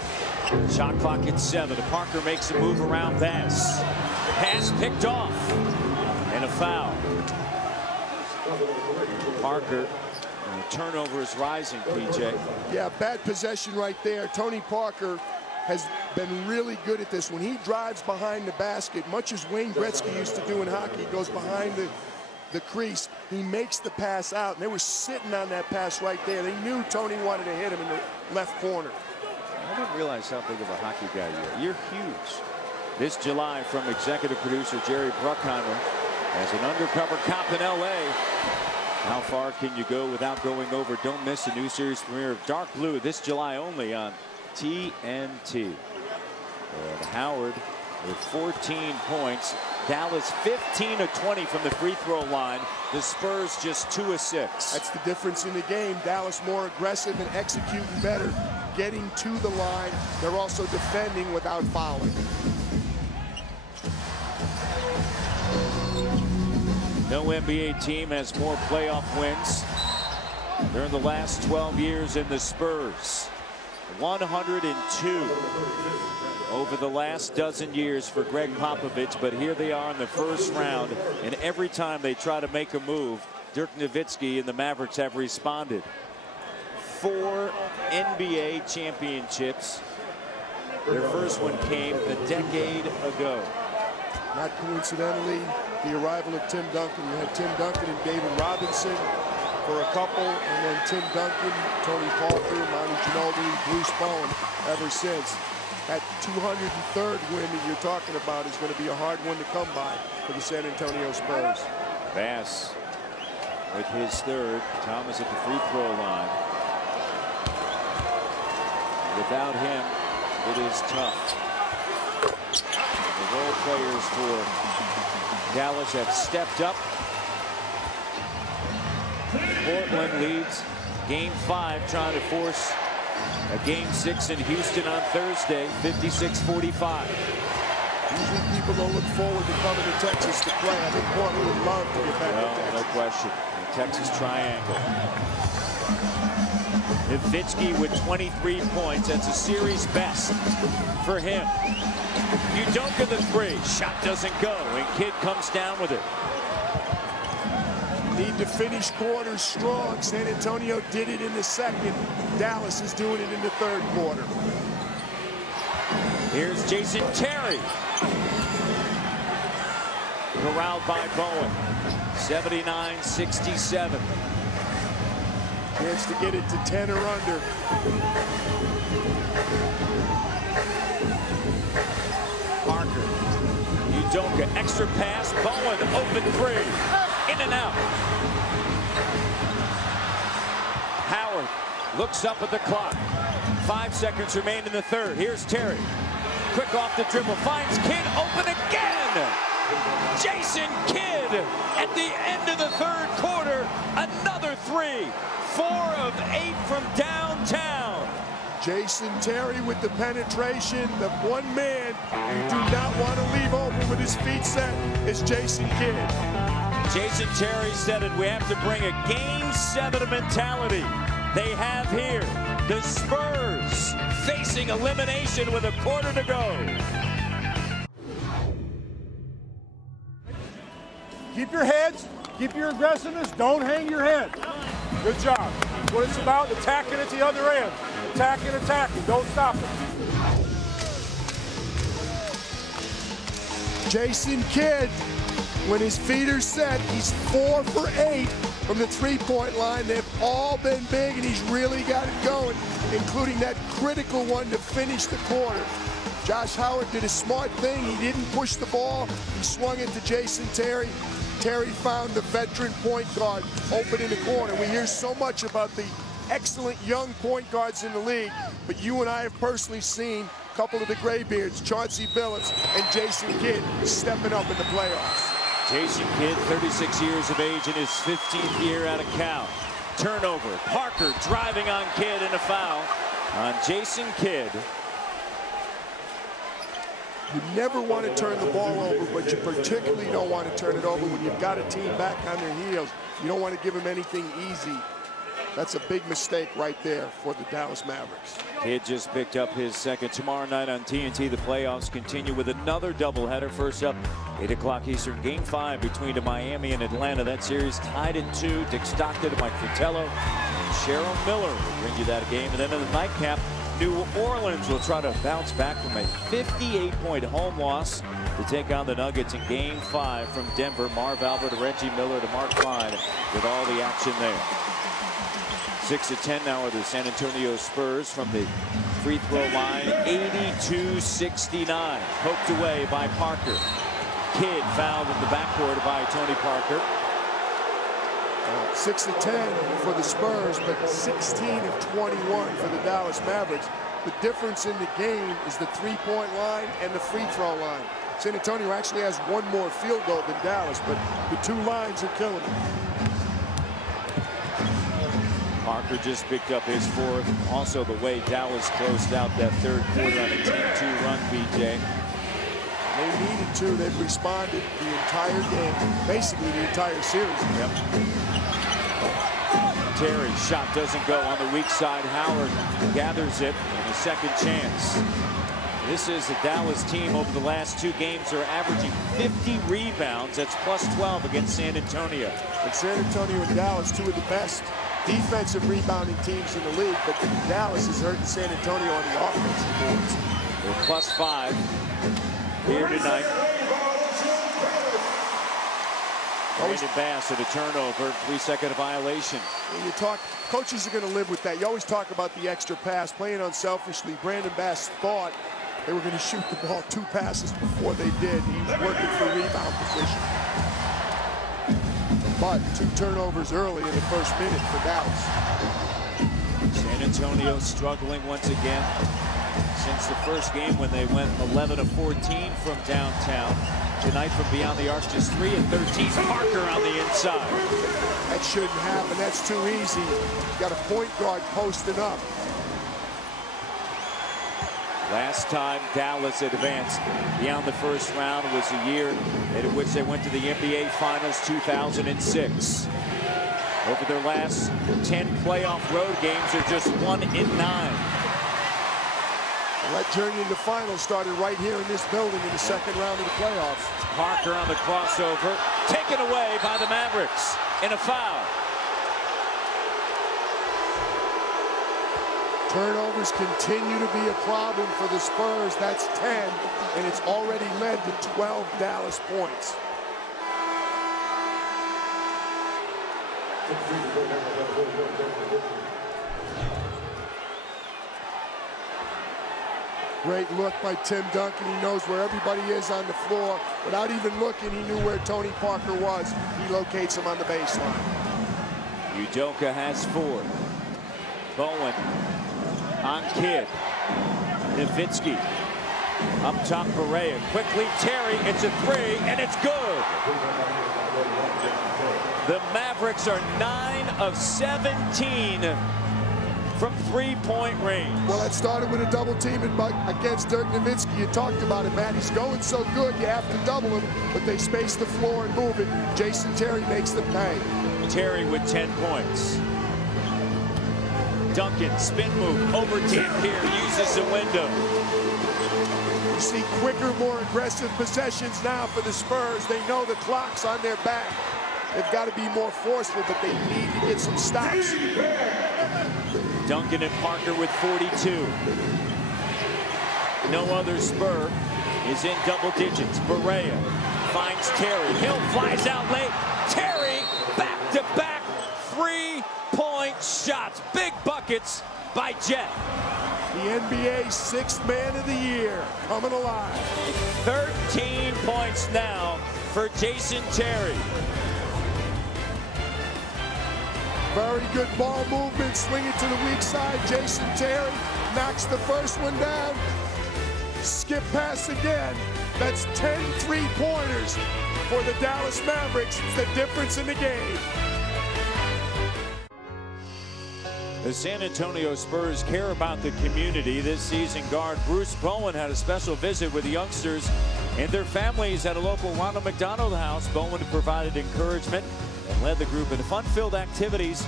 Shot clock at 7. Parker makes a move around Bass. Pass picked off. And a foul. Parker. Turnover is rising, PJ. Yeah, bad possession right there. Tony Parker has been really good at this. When he drives behind the basket, much as Wayne Gretzky used to do in hockey, he goes behind the crease, he makes the pass out, and they were sitting on that pass right there. They knew Tony wanted to hit him in the left corner. I didn't realize how big of a hockey guy you are. You're huge. This July, from executive producer Jerry Bruckheimer, as an undercover cop in L.A., how far can you go without going over? Don't miss a new series premiere of Dark Blue this July only on TNT. And Howard with 14 points. Dallas 15 of 20 from the free throw line. The Spurs just 2 of 6. That's the difference in the game. Dallas more aggressive and executing better, getting to the line. They're also defending without fouling. No NBA team has more playoff wins during the last 12 years in the Spurs. 102 over the last dozen years for Greg Popovich, but here they are in the first round, and every time they try to make a move, Dirk Nowitzki and the Mavericks have responded. 4 NBA championships. Their first one came a decade ago. Not coincidentally, the arrival of Tim Duncan. You had Tim Duncan and David Robinson for a couple, and then Tim Duncan, Tony Parker, Manu Ginobili, Bruce Bowen ever since. That 203rd win that you're talking about is going to be a hard one to come by for the San Antonio Spurs. Bass with his third. Thomas at the free throw line. Without him, it is tough. The role players for Dallas have stepped up. Portland leads Game 5, trying to force a Game 6 in Houston on Thursday, 56-45. Usually people don't look forward to coming to Texas to play. I think Portland would love to get back to Texas. No question. The Texas Triangle. Nowitzki with 23 points. That's a series best for him. Udoka the 3. Shot doesn't go, and Kidd comes down with it. Need to finish quarters strong. San Antonio did it in the second. Dallas is doing it in the third quarter. Here's Jason Terry. Corralled by Bowen. 79-67. Chance to get it to 10 or under. Parker. Udoka. Extra pass. Bowen. Open 3. In and out. Howard looks up at the clock. 5 seconds remain in the third. Here's Terry. Quick off the dribble. Finds Kidd. Open again. Jason Kidd at the end of the third quarter. Another 3. 4 of 8 from downtown. Jason Terry with the penetration. The one man you do not want to leave open with his feet set is Jason Kidd. Jason Terry said it. We have to bring a Game 7 mentality. They have here the Spurs facing elimination with a quarter to go. Keep your heads, keep your aggressiveness, don't hang your head. Good job. What it's about, attacking at the other end. Attacking, don't stop it. Jason Kidd, when his feet are set, he's 4 for 8 from the three-point line. They've all been big, and he's really got it going, including that critical one to finish the quarter. Josh Howard did a smart thing. He didn't push the ball. He swung it to Jason Terry. Terry found the veteran point guard open in the corner. We hear so much about the excellent young point guards in the league, but you and I have personally seen a couple of the graybeards, Chauncey Billups and Jason Kidd, stepping up in the playoffs. Jason Kidd, 36 years of age in his 15th year out of Cal. Turnover. Parker driving on Kidd and a foul on Jason Kidd. You never want to turn the ball over, but you particularly don't want to turn it over when you've got a team back on their heels. You don't want to give them anything easy. That's a big mistake right there for the Dallas Mavericks. Kidd just picked up his second. Tomorrow night on TNT, the playoffs continue with another doubleheader. First up, 8 o'clock Eastern, Game 5 between Miami and Atlanta. That series tied at 2. Dick Stockton, Mike Fratello, and Cheryl Miller will bring you that game. And then in the nightcap, New Orleans will try to bounce back from a 58-point home loss to take on the Nuggets in Game 5 from Denver. Marv Albert, Reggie Miller to Mark Klein with all the action there. 6-10 now are the San Antonio Spurs from the free throw line. 82-69. Poked away by Parker. Kidd fouled in the backcourt by Tony Parker. 6-10 for the Spurs, but 16 of 21 for the Dallas Mavericks. The difference in the game is the three-point line and the free throw line. San Antonio actually has one more field goal than Dallas, but the two lines are killing them. Parker just picked up his fourth. Also the way Dallas closed out that third quarter on a 10-2 run, BJ. They needed to. They've responded the entire game, basically the entire series. Yep. Terry's shot doesn't go on the weak side. Howard gathers it and a second chance. This is the Dallas team over the last 2 games. They're averaging 50 rebounds. That's plus 12 against San Antonio. And San Antonio and Dallas, two of the best defensive rebounding teams in the league, but Dallas is hurting San Antonio on the offensive boards. They're plus 5 here tonight. Brandon Bass at a turnover, 3-second violation. When you talk, coaches are going to live with that. You always talk about the extra pass, playing unselfishly. Brandon Bass thought they were going to shoot the ball 2 passes before they did. He was working for rebound position. But 2 turnovers early in the first minute for Dallas. San Antonio struggling once again since the first game when they went 11 of 14 from downtown. Tonight from beyond the arc, just 3 of 13. Parker on the inside. That shouldn't happen. That's too easy. You got a point guard posting up. Last time Dallas advanced beyond the first round was a year in which they went to the NBA Finals, 2006. Over their last 10 playoff road games, they're just 1-9. That journey in the finals started right here in this building in the second round of the playoffs. Parker on the crossover, taken away by the Mavericks in a foul. Turnovers continue to be a problem for the Spurs. That's 10, and it's already led to 12 Dallas points. Great look by Tim Duncan. He knows where everybody is on the floor. Without even looking, he knew where Tony Parker was. He locates him on the baseline. Udoka has 4. Bowen on Kidd. Nowitzki up top. Perea quickly. Terry, it's a 3, and it's good. The Mavericks are 9 of 17 from 3-point range. Well, that started with a double team against Dirk Nowitzki. You talked about it, Matt. He's going so good, you have to double him, but they space the floor and move it. Jason Terry makes them pay. Terry with 10 points. Duncan, spin move over Dampier, uses the window. You see quicker, more aggressive possessions now for the Spurs. They know the clock's on their back. They've got to be more forceful, but they need to get some stops. Duncan and Parker with 42. No other Spur is in double digits. Perea finds Terry. Hill flies out late. Terry, back-to-back 3-point shots. Big buckets by Jet. The NBA's 6th man of the year coming alive. 13 points now for Jason Terry. Very good ball movement, swing it to the weak side. Jason Terry knocks the first one down. Skip pass again. That's 10 3-pointers for the Dallas Mavericks. It's the difference in the game. The San Antonio Spurs care about the community. This season, guard Bruce Bowen had a special visit with the youngsters and their families at a local Ronald McDonald House. Bowen provided encouragement and led the group in fun-filled activities,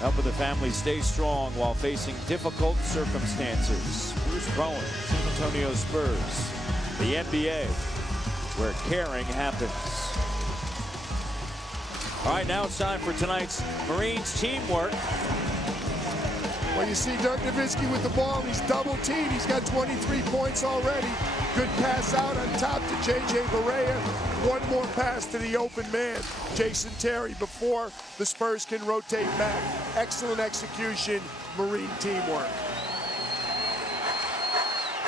helping the family stay strong while facing difficult circumstances. Bruce Bowen, San Antonio Spurs, the NBA, where caring happens. All right, now it's time for tonight's Marines teamwork. Well, you see Dirk Nowitzki with the ball. He's double-teamed. He's got 23 points already. Good pass out on top to J.J. Barea. One more pass to the open man, Jason Terry, before the Spurs can rotate back. Excellent execution, Marine teamwork.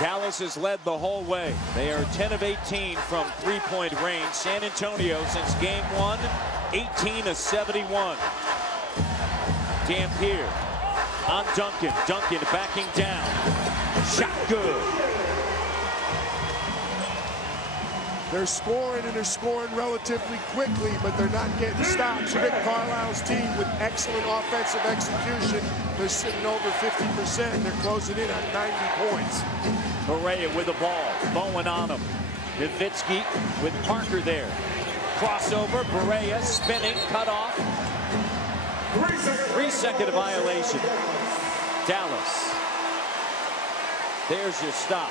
Dallas has led the whole way. They are 10 of 18 from three-point range. San Antonio, since game 1, 18 of 71. Dampier on Duncan. Duncan backing down. Shot good. They're scoring, and they're scoring relatively quickly, but they're not getting stops. Rick Carlisle's team with excellent offensive execution. They're sitting over 50%, and they're closing in on 90 points. Barea with the ball. Bowen on him. Nowitzki with Parker there. Crossover. Barea spinning. Cut off. 3-second violation. Dallas. There's your stop.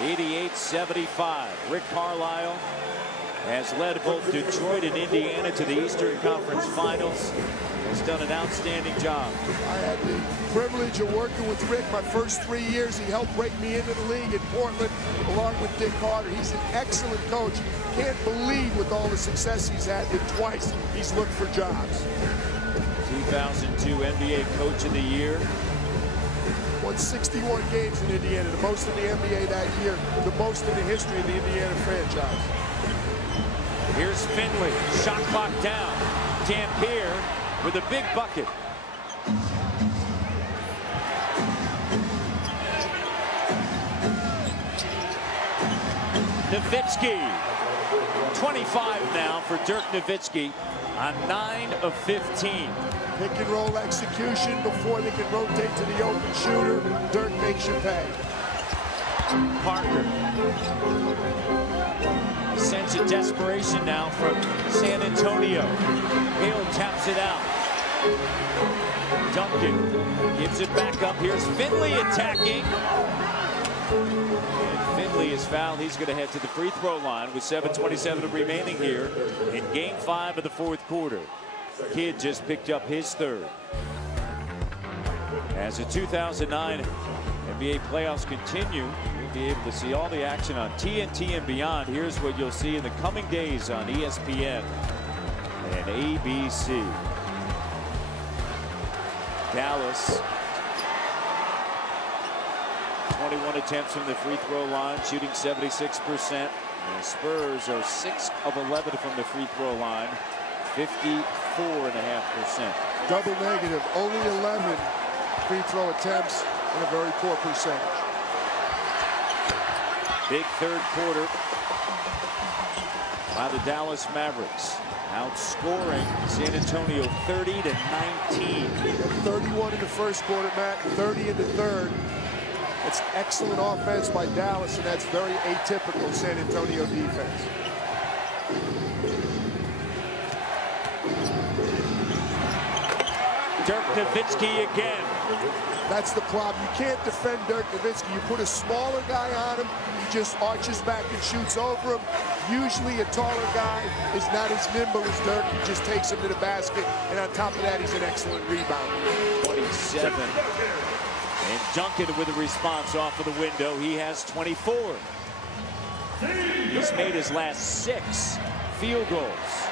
88-75. Rick Carlisle has led both Detroit and Indiana to the Eastern Conference Finals. Has done an outstanding job. I had the privilege of working with Rick my first 3 years. He helped break me into the league in Portland along with Dick Carter. He's an excellent coach. Can't believe with all the success he's had that twice he's looked for jobs. 2002 NBA Coach of the Year. Won 61 games in Indiana, the most in the NBA that year, the most in the history of the Indiana franchise. Here's Finley, shot clock down. Dampier with a big bucket. Nowitzki, 25 now for Dirk Nowitzki on 9 of 15. Pick and roll execution before they can rotate to the open shooter. Dirk makes you pay. Parker. Sense of desperation now from San Antonio. Hill taps it out. Duncan gives it back up. Here's Finley attacking. And Finley is fouled. He's going to head to the free throw line with 7:27 remaining here in game 5 of the 4th quarter. Kidd just picked up his 3rd. As the 2009 NBA playoffs continue, you'll be able to see all the action on TNT and beyond. Here's what you'll see in the coming days on ESPN and ABC. Dallas, 21 attempts from the free throw line, shooting 76%. And the Spurs are 6 of 11 from the free throw line, 54.5%. Double negative, only 11 free throw attempts and a very poor percentage. Big 3rd quarter by the Dallas Mavericks, outscoring San Antonio 30-19. 31 in the 1st quarter, Matt, 30 in the 3rd. It's excellent offense by Dallas, and that's very atypical San Antonio defense. Dirk Nowitzki again. That's the problem. You can't defend Dirk Nowitzki. You put a smaller guy on him, he just arches back and shoots over him. Usually a taller guy is not as nimble as Dirk. He just takes him to the basket, and on top of that, he's an excellent rebounder. 27. And Duncan with a response off of the window. He has 24. He's made his last 6 field goals.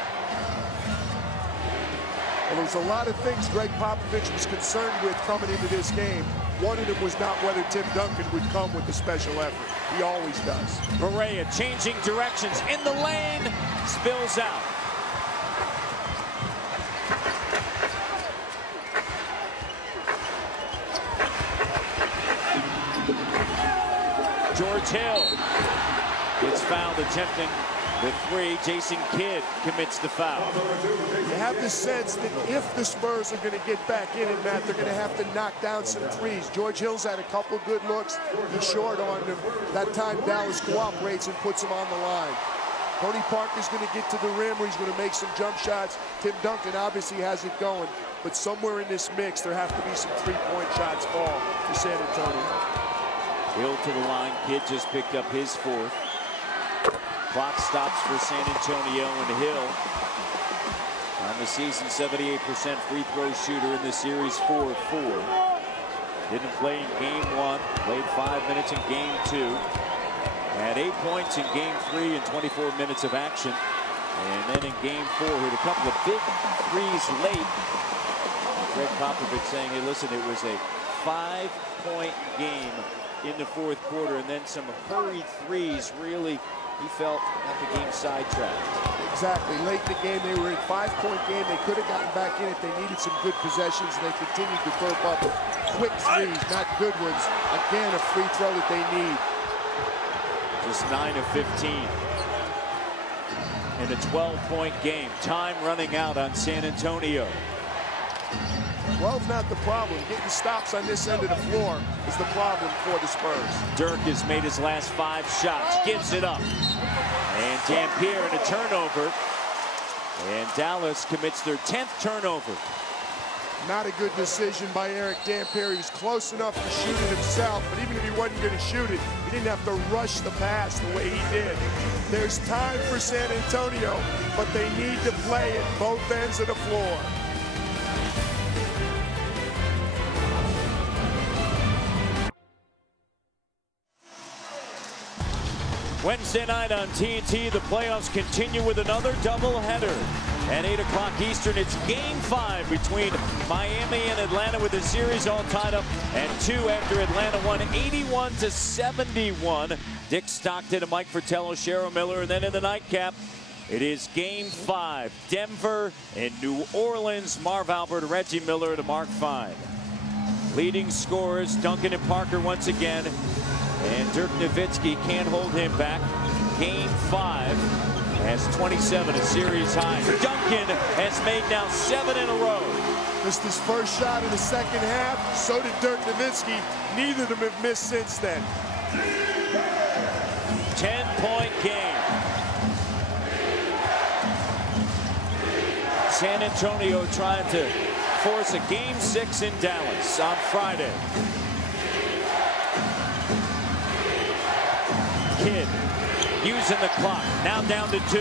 Well, there was a lot of things Greg Popovich was concerned with coming into this game. One of them was not whether Tim Duncan would come with the special effort. He always does. Barea changing directions in the lane, spills out. George Hill gets fouled attempting The three, Jason Kidd commits the foul. You have the sense that if the Spurs are going to get back in it, Matt, they're going to have to knock down some threes. George Hill's had a couple good looks. He's short on them. That time Dallas cooperates and puts him on the line. Tony Parker's going to get to the rim where he's going to make some jump shots. Tim Duncan obviously has it going. But somewhere in this mix, there have to be some three-point shots fall for San Antonio. Hill to the line. Kidd just picked up his fourth. Clock stops for San Antonio, and Hill, on the season, 78% free throw shooter in the series, 4 of 4. Didn't play in game 1, played 5 minutes in game 2. Had 8 points in game 3 and 24 minutes of action. And then in game 4, hit a couple of big threes late. And Greg Popovich saying, hey, listen, it was a 5-point game in the fourth quarter, and then some hurried threes really, he felt, got the game sidetracked. Exactly. Late in the game, they were in a 5-point game. They could have gotten back in if they needed some good possessions, and they continued to burp up quick threes, not good ones. Again, a free throw that they need. Just 9 of 15 in a 12-point game. Time running out on San Antonio. 12's not the problem. Getting stops on this end of the floor is the problem for the Spurs. Dirk has made his last 5 shots, gives it up. And Dampier in a turnover. And Dallas commits their 10th turnover. Not a good decision by Eric Dampier. He was close enough to shoot it himself, but even if he wasn't going to shoot it, he didn't have to rush the pass the way he did. There's time for San Antonio, but they need to play at both ends of the floor. Wednesday night on TNT, the playoffs continue with another doubleheader. At 8 o'clock Eastern, it's Game 5 between Miami and Atlanta, with the series all tied up at 2 after Atlanta won 81-71. Dick Stockton and Mike Fratello, Cheryl Miller, and then in the nightcap, it is Game 5. Denver and New Orleans. Marv Albert, Reggie Miller to Mark 5. Leading scorers, Duncan and Parker once again. And Dirk Nowitzki can't hold him back. Game 5 has 27, a series high. Duncan has made now 7 in a row. Missed his first shot in the second half. So did Dirk Nowitzki. Neither of them have missed since then. 10-point game. San Antonio trying to force a Game 6 in Dallas on Friday. Kidd using the clock, now down to 2.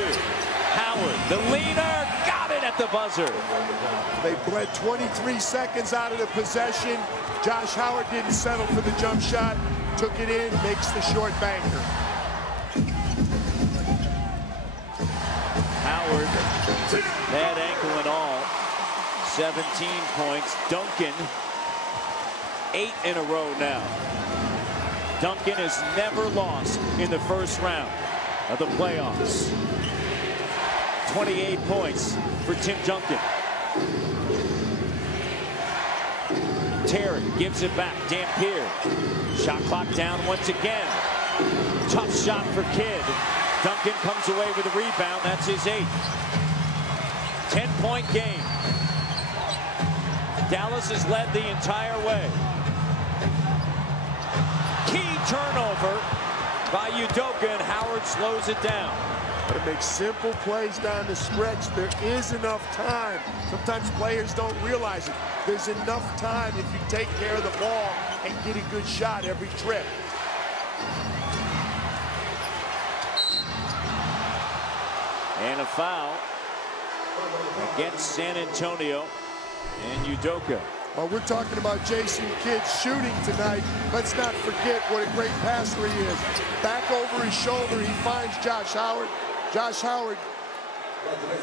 Howard, the leader, got it at the buzzer. They bled 23 seconds out of the possession. Josh Howard didn't settle for the jump shot, took it in, makes the short banker. Howard, bad ankle and all, 17 points. Duncan, 8 in a row now. Duncan has never lost in the first round of the playoffs. 28 points for Tim Duncan. Terry gives it back. Dampier. Shot clock down once again. Tough shot for Kidd. Duncan comes away with a rebound. That's his 8th. 10-point game. Dallas has led the entire way. Key turnover by Udoka, and Howard slows it down. But it makes simple plays down the stretch. There is enough time. Sometimes players don't realize it. There's enough time if you take care of the ball and get a good shot every trip. And a foul against San Antonio and Udoka. Well, we're talking about Jason Kidd shooting tonight. Let's not forget what a great passer he is. Back over his shoulder, he finds Josh Howard. Josh Howard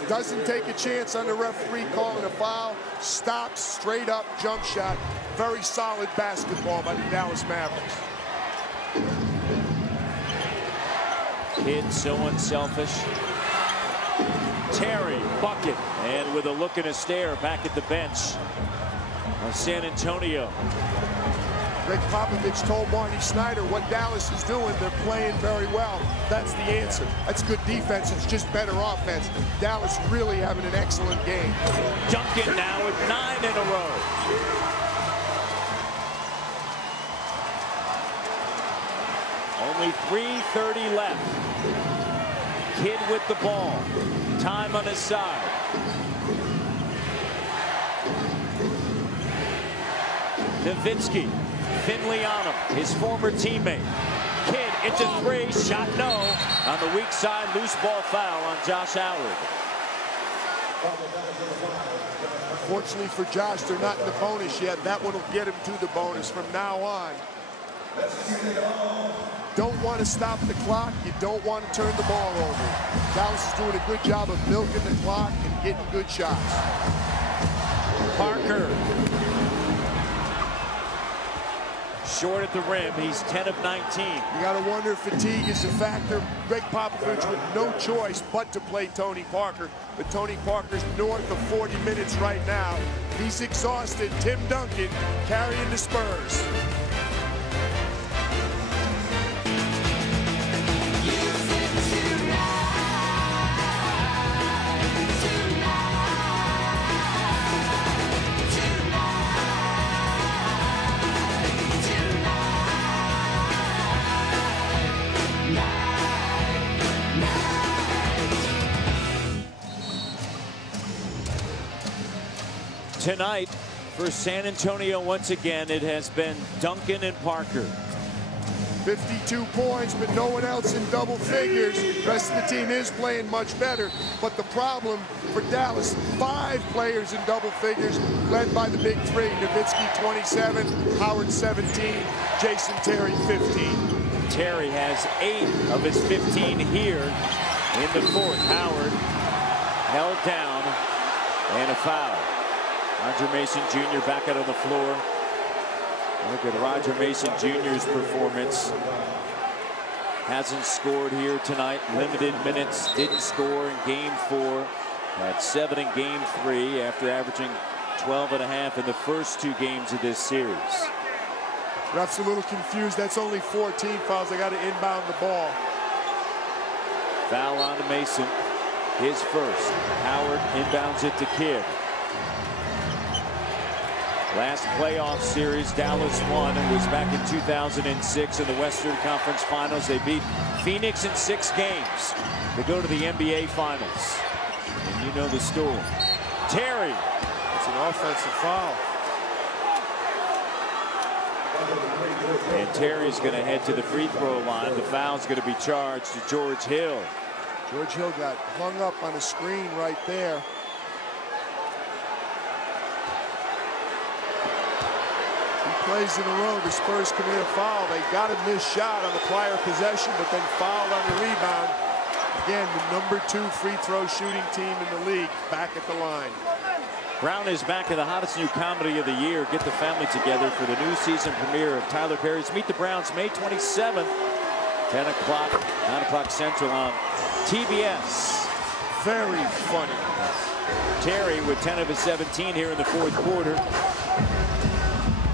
doesn't take a chance on the referee calling a foul. Stops, straight up jump shot. Very solid basketball by the Dallas Mavericks. Kidd so unselfish. Terry, bucket, and with a look and a stare back at the bench. San Antonio. Greg Popovich told Marty Snyder what Dallas is doing. They're playing very well. That's the answer. That's good defense. It's just better offense. Dallas really having an excellent game. Duncan now with 9 in a row. Only 3:30 left. Kidd with the ball. Time on his side. Nowitzki. Finley on him, his former teammate. Kidd into 3, shot no. On the weak side, loose ball foul on Josh Howard. Unfortunately for Josh, they're not in the bonus yet. That one will get him to the bonus from now on. Don't want to stop the clock. You don't want to turn the ball over. Dallas is doing a good job of milking the clock and getting good shots. Parker. Short at the rim. He's 10 of 19. You got to wonder if fatigue is a factor. Greg Popovich with no choice but to play Tony Parker. But Tony Parker's north of 40 minutes right now. He's exhausted. Tim Duncan carrying the Spurs. Tonight, for San Antonio, once again, it has been Duncan and Parker. 52 points, but no one else in double figures. The rest of the team is playing much better. But the problem for Dallas, 5 players in double figures, led by the big 3. Nowitzki 27, Howard 17, Jason Terry 15. Terry has 8 of his 15 here in the 4th. Howard held down and a foul. Roger Mason Jr. back out on the floor. Look at Roger Mason Jr.'s performance. Hasn't scored here tonight. Limited minutes. Didn't score in game 4. Had 7 in game 3 after averaging 12.5 in the first 2 games of this series. Ref's a little confused. That's only 14 fouls. They got to inbound the ball. Foul on to Mason. His first. Howard inbounds it to Kidd. Last playoff series Dallas won. It was back in 2006 in the Western Conference Finals. They beat Phoenix in 6 games to go to the NBA Finals. And you know the story. Terry. It's an offensive foul. And Terry's going to head to the free throw line. The foul's going to be charged to George Hill. George Hill got hung up on a screen right there. Plays in a row, the Spurs commit a foul. They got a missed shot on the prior possession, but then fouled on the rebound. Again, the #2 free throw shooting team in the league back at the line. Brown is back in the hottest new comedy of the year. Get the family together for the new season premiere of Tyler Perry's Meet the Browns, May 27th, 10 o'clock, 9 o'clock Central on TBS. Very funny. Terry with 10 of his 17 here in the 4th quarter.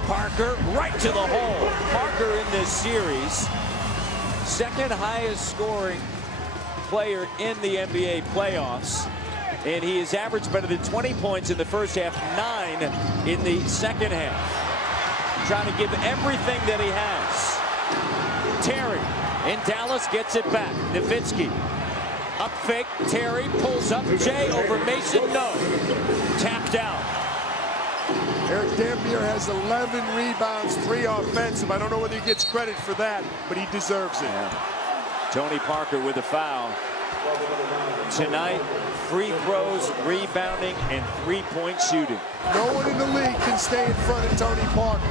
Parker right to the hole. Parker in this series, 2nd highest scoring player in the NBA playoffs. And he has averaged better than 20 points in the first half, 9 in the second half. Trying to give everything that he has. Terry in Dallas gets it back. Nowitzki. Up fake. Terry pulls up. Jay over Mason. No. Tapped out. Eric Dampier has 11 rebounds, 3 offensive. I don't know whether he gets credit for that, but he deserves it. Yeah. Tony Parker with a foul. Tonight, free throws, rebounding, and 3-point shooting. No one in the league can stay in front of Tony Parker.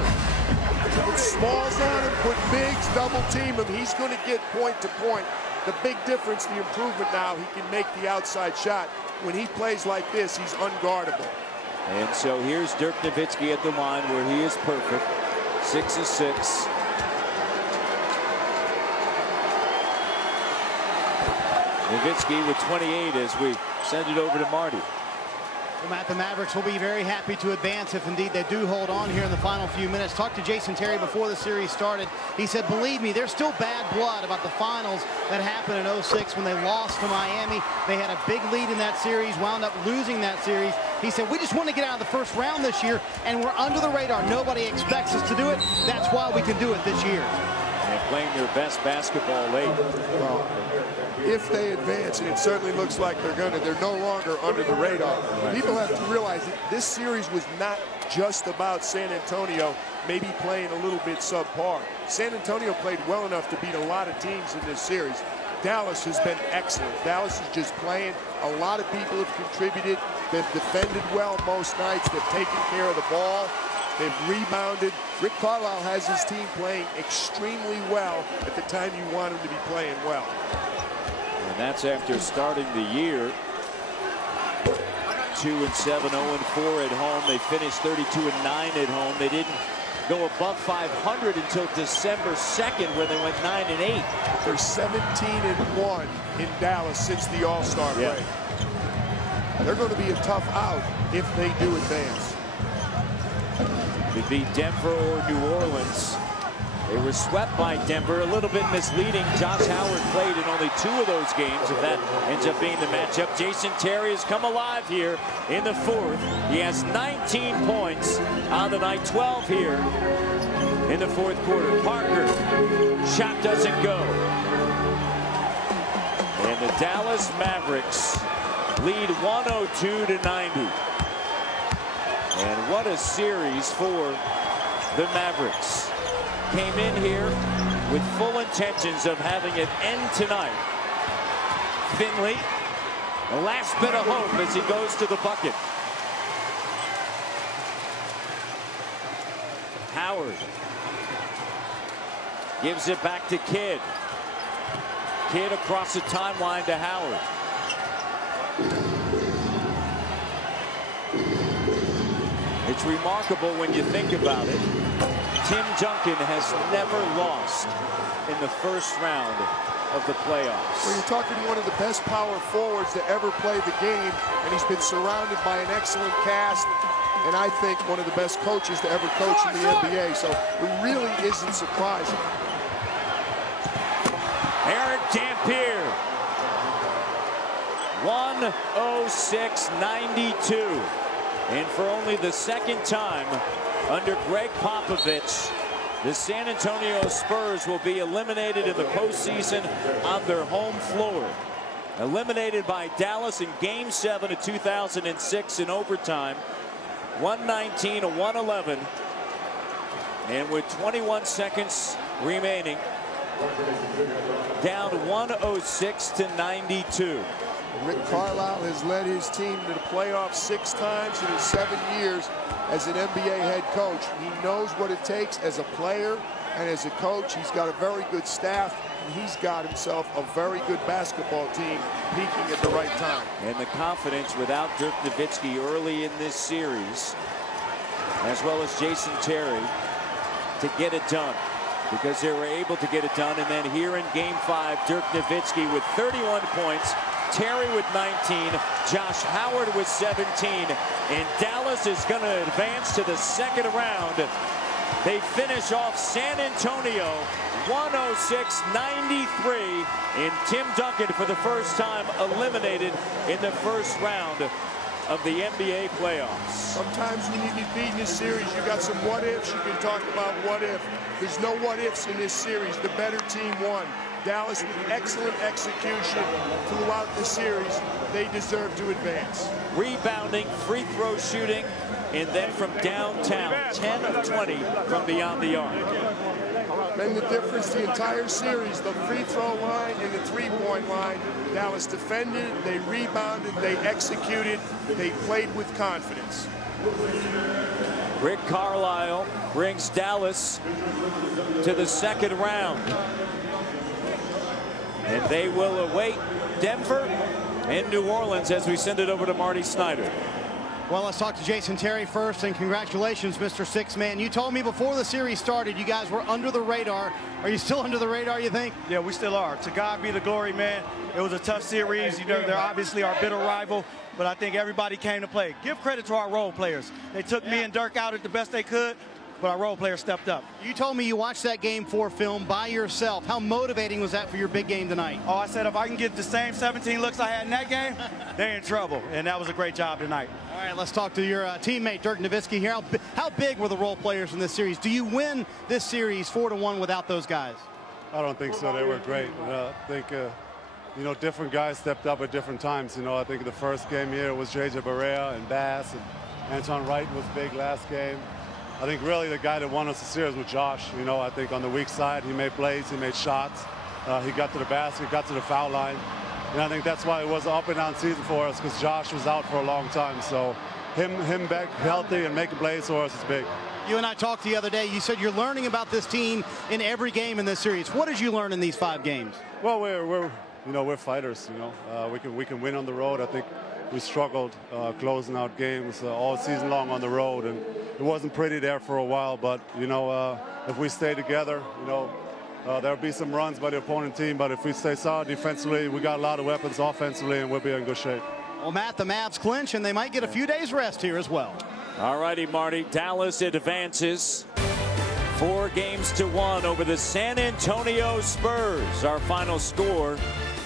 Put smalls on him, put bigs, double team him. He's going to get point to point. The big difference, the improvement now, he can make the outside shot. When he plays like this, he's unguardable. And so here's Dirk Nowitzki at the line where he is perfect. 6 of 6. Nowitzki with 28 as we send it over to Marty. Well, Matt, the Mavericks will be very happy to advance if indeed they do hold on here in the final few minutes. Talked to Jason Terry before the series started. He said, believe me, there's still bad blood about the finals that happened in '06 when they lost to Miami. They had a big lead in that series, wound up losing that series. He said, we just want to get out of the first round this year, and we're under the radar. Nobody expects us to do it. That's why we can do it this year. They're playing their best basketball late. Well, if they advance, and it certainly looks like they're going to, they're no longer under the radar. Right. People have to realize that this series was not just about San Antonio maybe playing a little bit subpar. San Antonio played well enough to beat a lot of teams in this series. Dallas has been excellent. Dallas is just playing. A lot of people have contributed. They've defended well most nights. They've taken care of the ball. They've rebounded. Rick Carlisle has his team playing extremely well at the time you want him to be playing well. And that's after starting the year 2-7, 0-4 at home. They finished 32-9 at home. They didn't go above 500 until December 2nd when they went 9-8. They're 17-1 in Dallas since the All-Star break. They're going to be a tough out if they do advance. Could be Denver or New Orleans. They were swept by Denver, a little bit misleading. Josh Howard played in only 2 of those games, if that ends up being the matchup. Jason Terry has come alive here in the 4th. He has 19 points on the night, 12 here in the 4th quarter. Parker, shot doesn't go. And the Dallas Mavericks lead 102-90. And what a series for the Mavericks. Came in here with full intentions of having it end tonight. Finley, the last bit of hope as he goes to the bucket. Howard gives it back to Kidd. Kidd across the timeline to Howard. It's remarkable when you think about it. Tim Duncan has never lost in the first round of the playoffs. Well, you're talking to one of the best power forwards to ever play the game, and he's been surrounded by an excellent cast, and I think one of the best coaches to ever coach in the NBA, so it really isn't surprising. Eric Dampier, 106-92. And for only the second time under Greg Popovich, the San Antonio Spurs will be eliminated in the postseason on their home floor. Eliminated by Dallas in Game 7 of 2006 in overtime, 119-111. And with 21 seconds remaining, down 106-92. Rick Carlisle has led his team to the playoffs 6 times in his 7 years as an NBA head coach. He knows what it takes as a player and as a coach. He's got a very good staff, and he's got himself a very good basketball team peaking at the right time. And the confidence without Dirk Nowitzki early in this series, as well as Jason Terry, to get it done. Because they were able to get it done. And then here in Game 5, Dirk Nowitzki with 31 points. Terry with 19, Josh Howard with 17, and Dallas is going to advance to the second round. They finish off San Antonio 106-93, and Tim Duncan for the first time eliminated in the first round of the NBA playoffs. Sometimes when you get beat in this series, you got some what ifs. You can talk about what if. There's no what ifs in this series. The better team won. Dallas with excellent execution throughout the series. They deserve to advance. Rebounding, free throw shooting, and then from downtown, 10 of 20 from beyond the arc. And the difference the entire series, the free throw line and the three-point line. Dallas defended, they rebounded, they executed, they played with confidence. Rick Carlisle brings Dallas to the second round. And they will await Denver and New Orleans as we send it over to Marty Snyder. Well, let's talk to Jason Terry first, and congratulations, Mr. Six-Man. You told me before the series started you guys were under the radar. Are you still under the radar, you think? Yeah, we still are. To God be the glory, man. It was a tough series. You know, they're obviously our bitter rival, but I think everybody came to play. Give credit to our role players. They took me and Dirk out at the best they could, but our role players stepped up. You told me you watched that Game 4 film by yourself. How motivating was that for your big game tonight? Oh, I said if I can get the same 17 looks I had in that game, they're in trouble, and that was a great job tonight. All right, let's talk to your teammate, Dirk Nowitzki here. How big were the role players in this series? Do you win this series 4-1 without those guys? I don't think so. They were great. I think, you know, different guys stepped up at different times. You know, I think the first game here was J.J. Barea and Bass, and Anton Wright was big last game. I think really the guy that won us the series was Josh. You know, I think on the weak side, he made plays, he made shots. He got to the basket, got to the foul line. And I think that's why it was an up and down season for us, because Josh was out for a long time. So him back healthy and making plays for us is big. You and I talked the other day. You said you're learning about this team in every game in this series. What did you learn in these 5 games? Well, we're fighters. You know, we can win on the road. I think we struggled closing out games all season long on the road, and it wasn't pretty there for a while. But you know, if we stay together, you know, there'll be some runs by the opponent team. But if we stay solid defensively, we got a lot of weapons offensively, and we'll be in good shape. Well, Matt, the Mavs clinch, and they might get a few days rest here as well. All righty, Marty. Dallas advances 4-1 over the San Antonio Spurs. Our final score,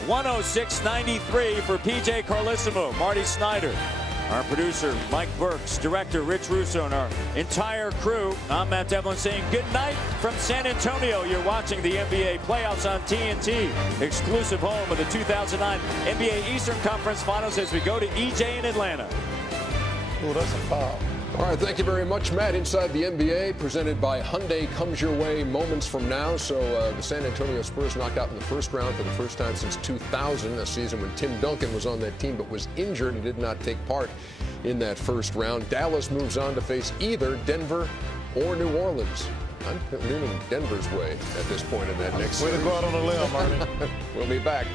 106-93 for PJ Carlissimo, Marty Snyder, our producer Mike Burks, director Rich Russo, and our entire crew. I'm Matt Devlin saying good night from San Antonio. You're watching the NBA playoffs on TNT, exclusive home of the 2009 NBA Eastern Conference Finals as we go to EJ in Atlanta. Oh, that's a foul. All right, thank you very much, Matt. Inside the NBA, presented by Hyundai, comes your way moments from now. So the San Antonio Spurs knocked out in the first round for the first time since 2000, a season when Tim Duncan was on that team but was injured and did not take part in that first round. Dallas moves on to face either Denver or New Orleans. I'm leaning Denver's way at this point in that next series. Way to go out on a limb, Marty. We'll be back.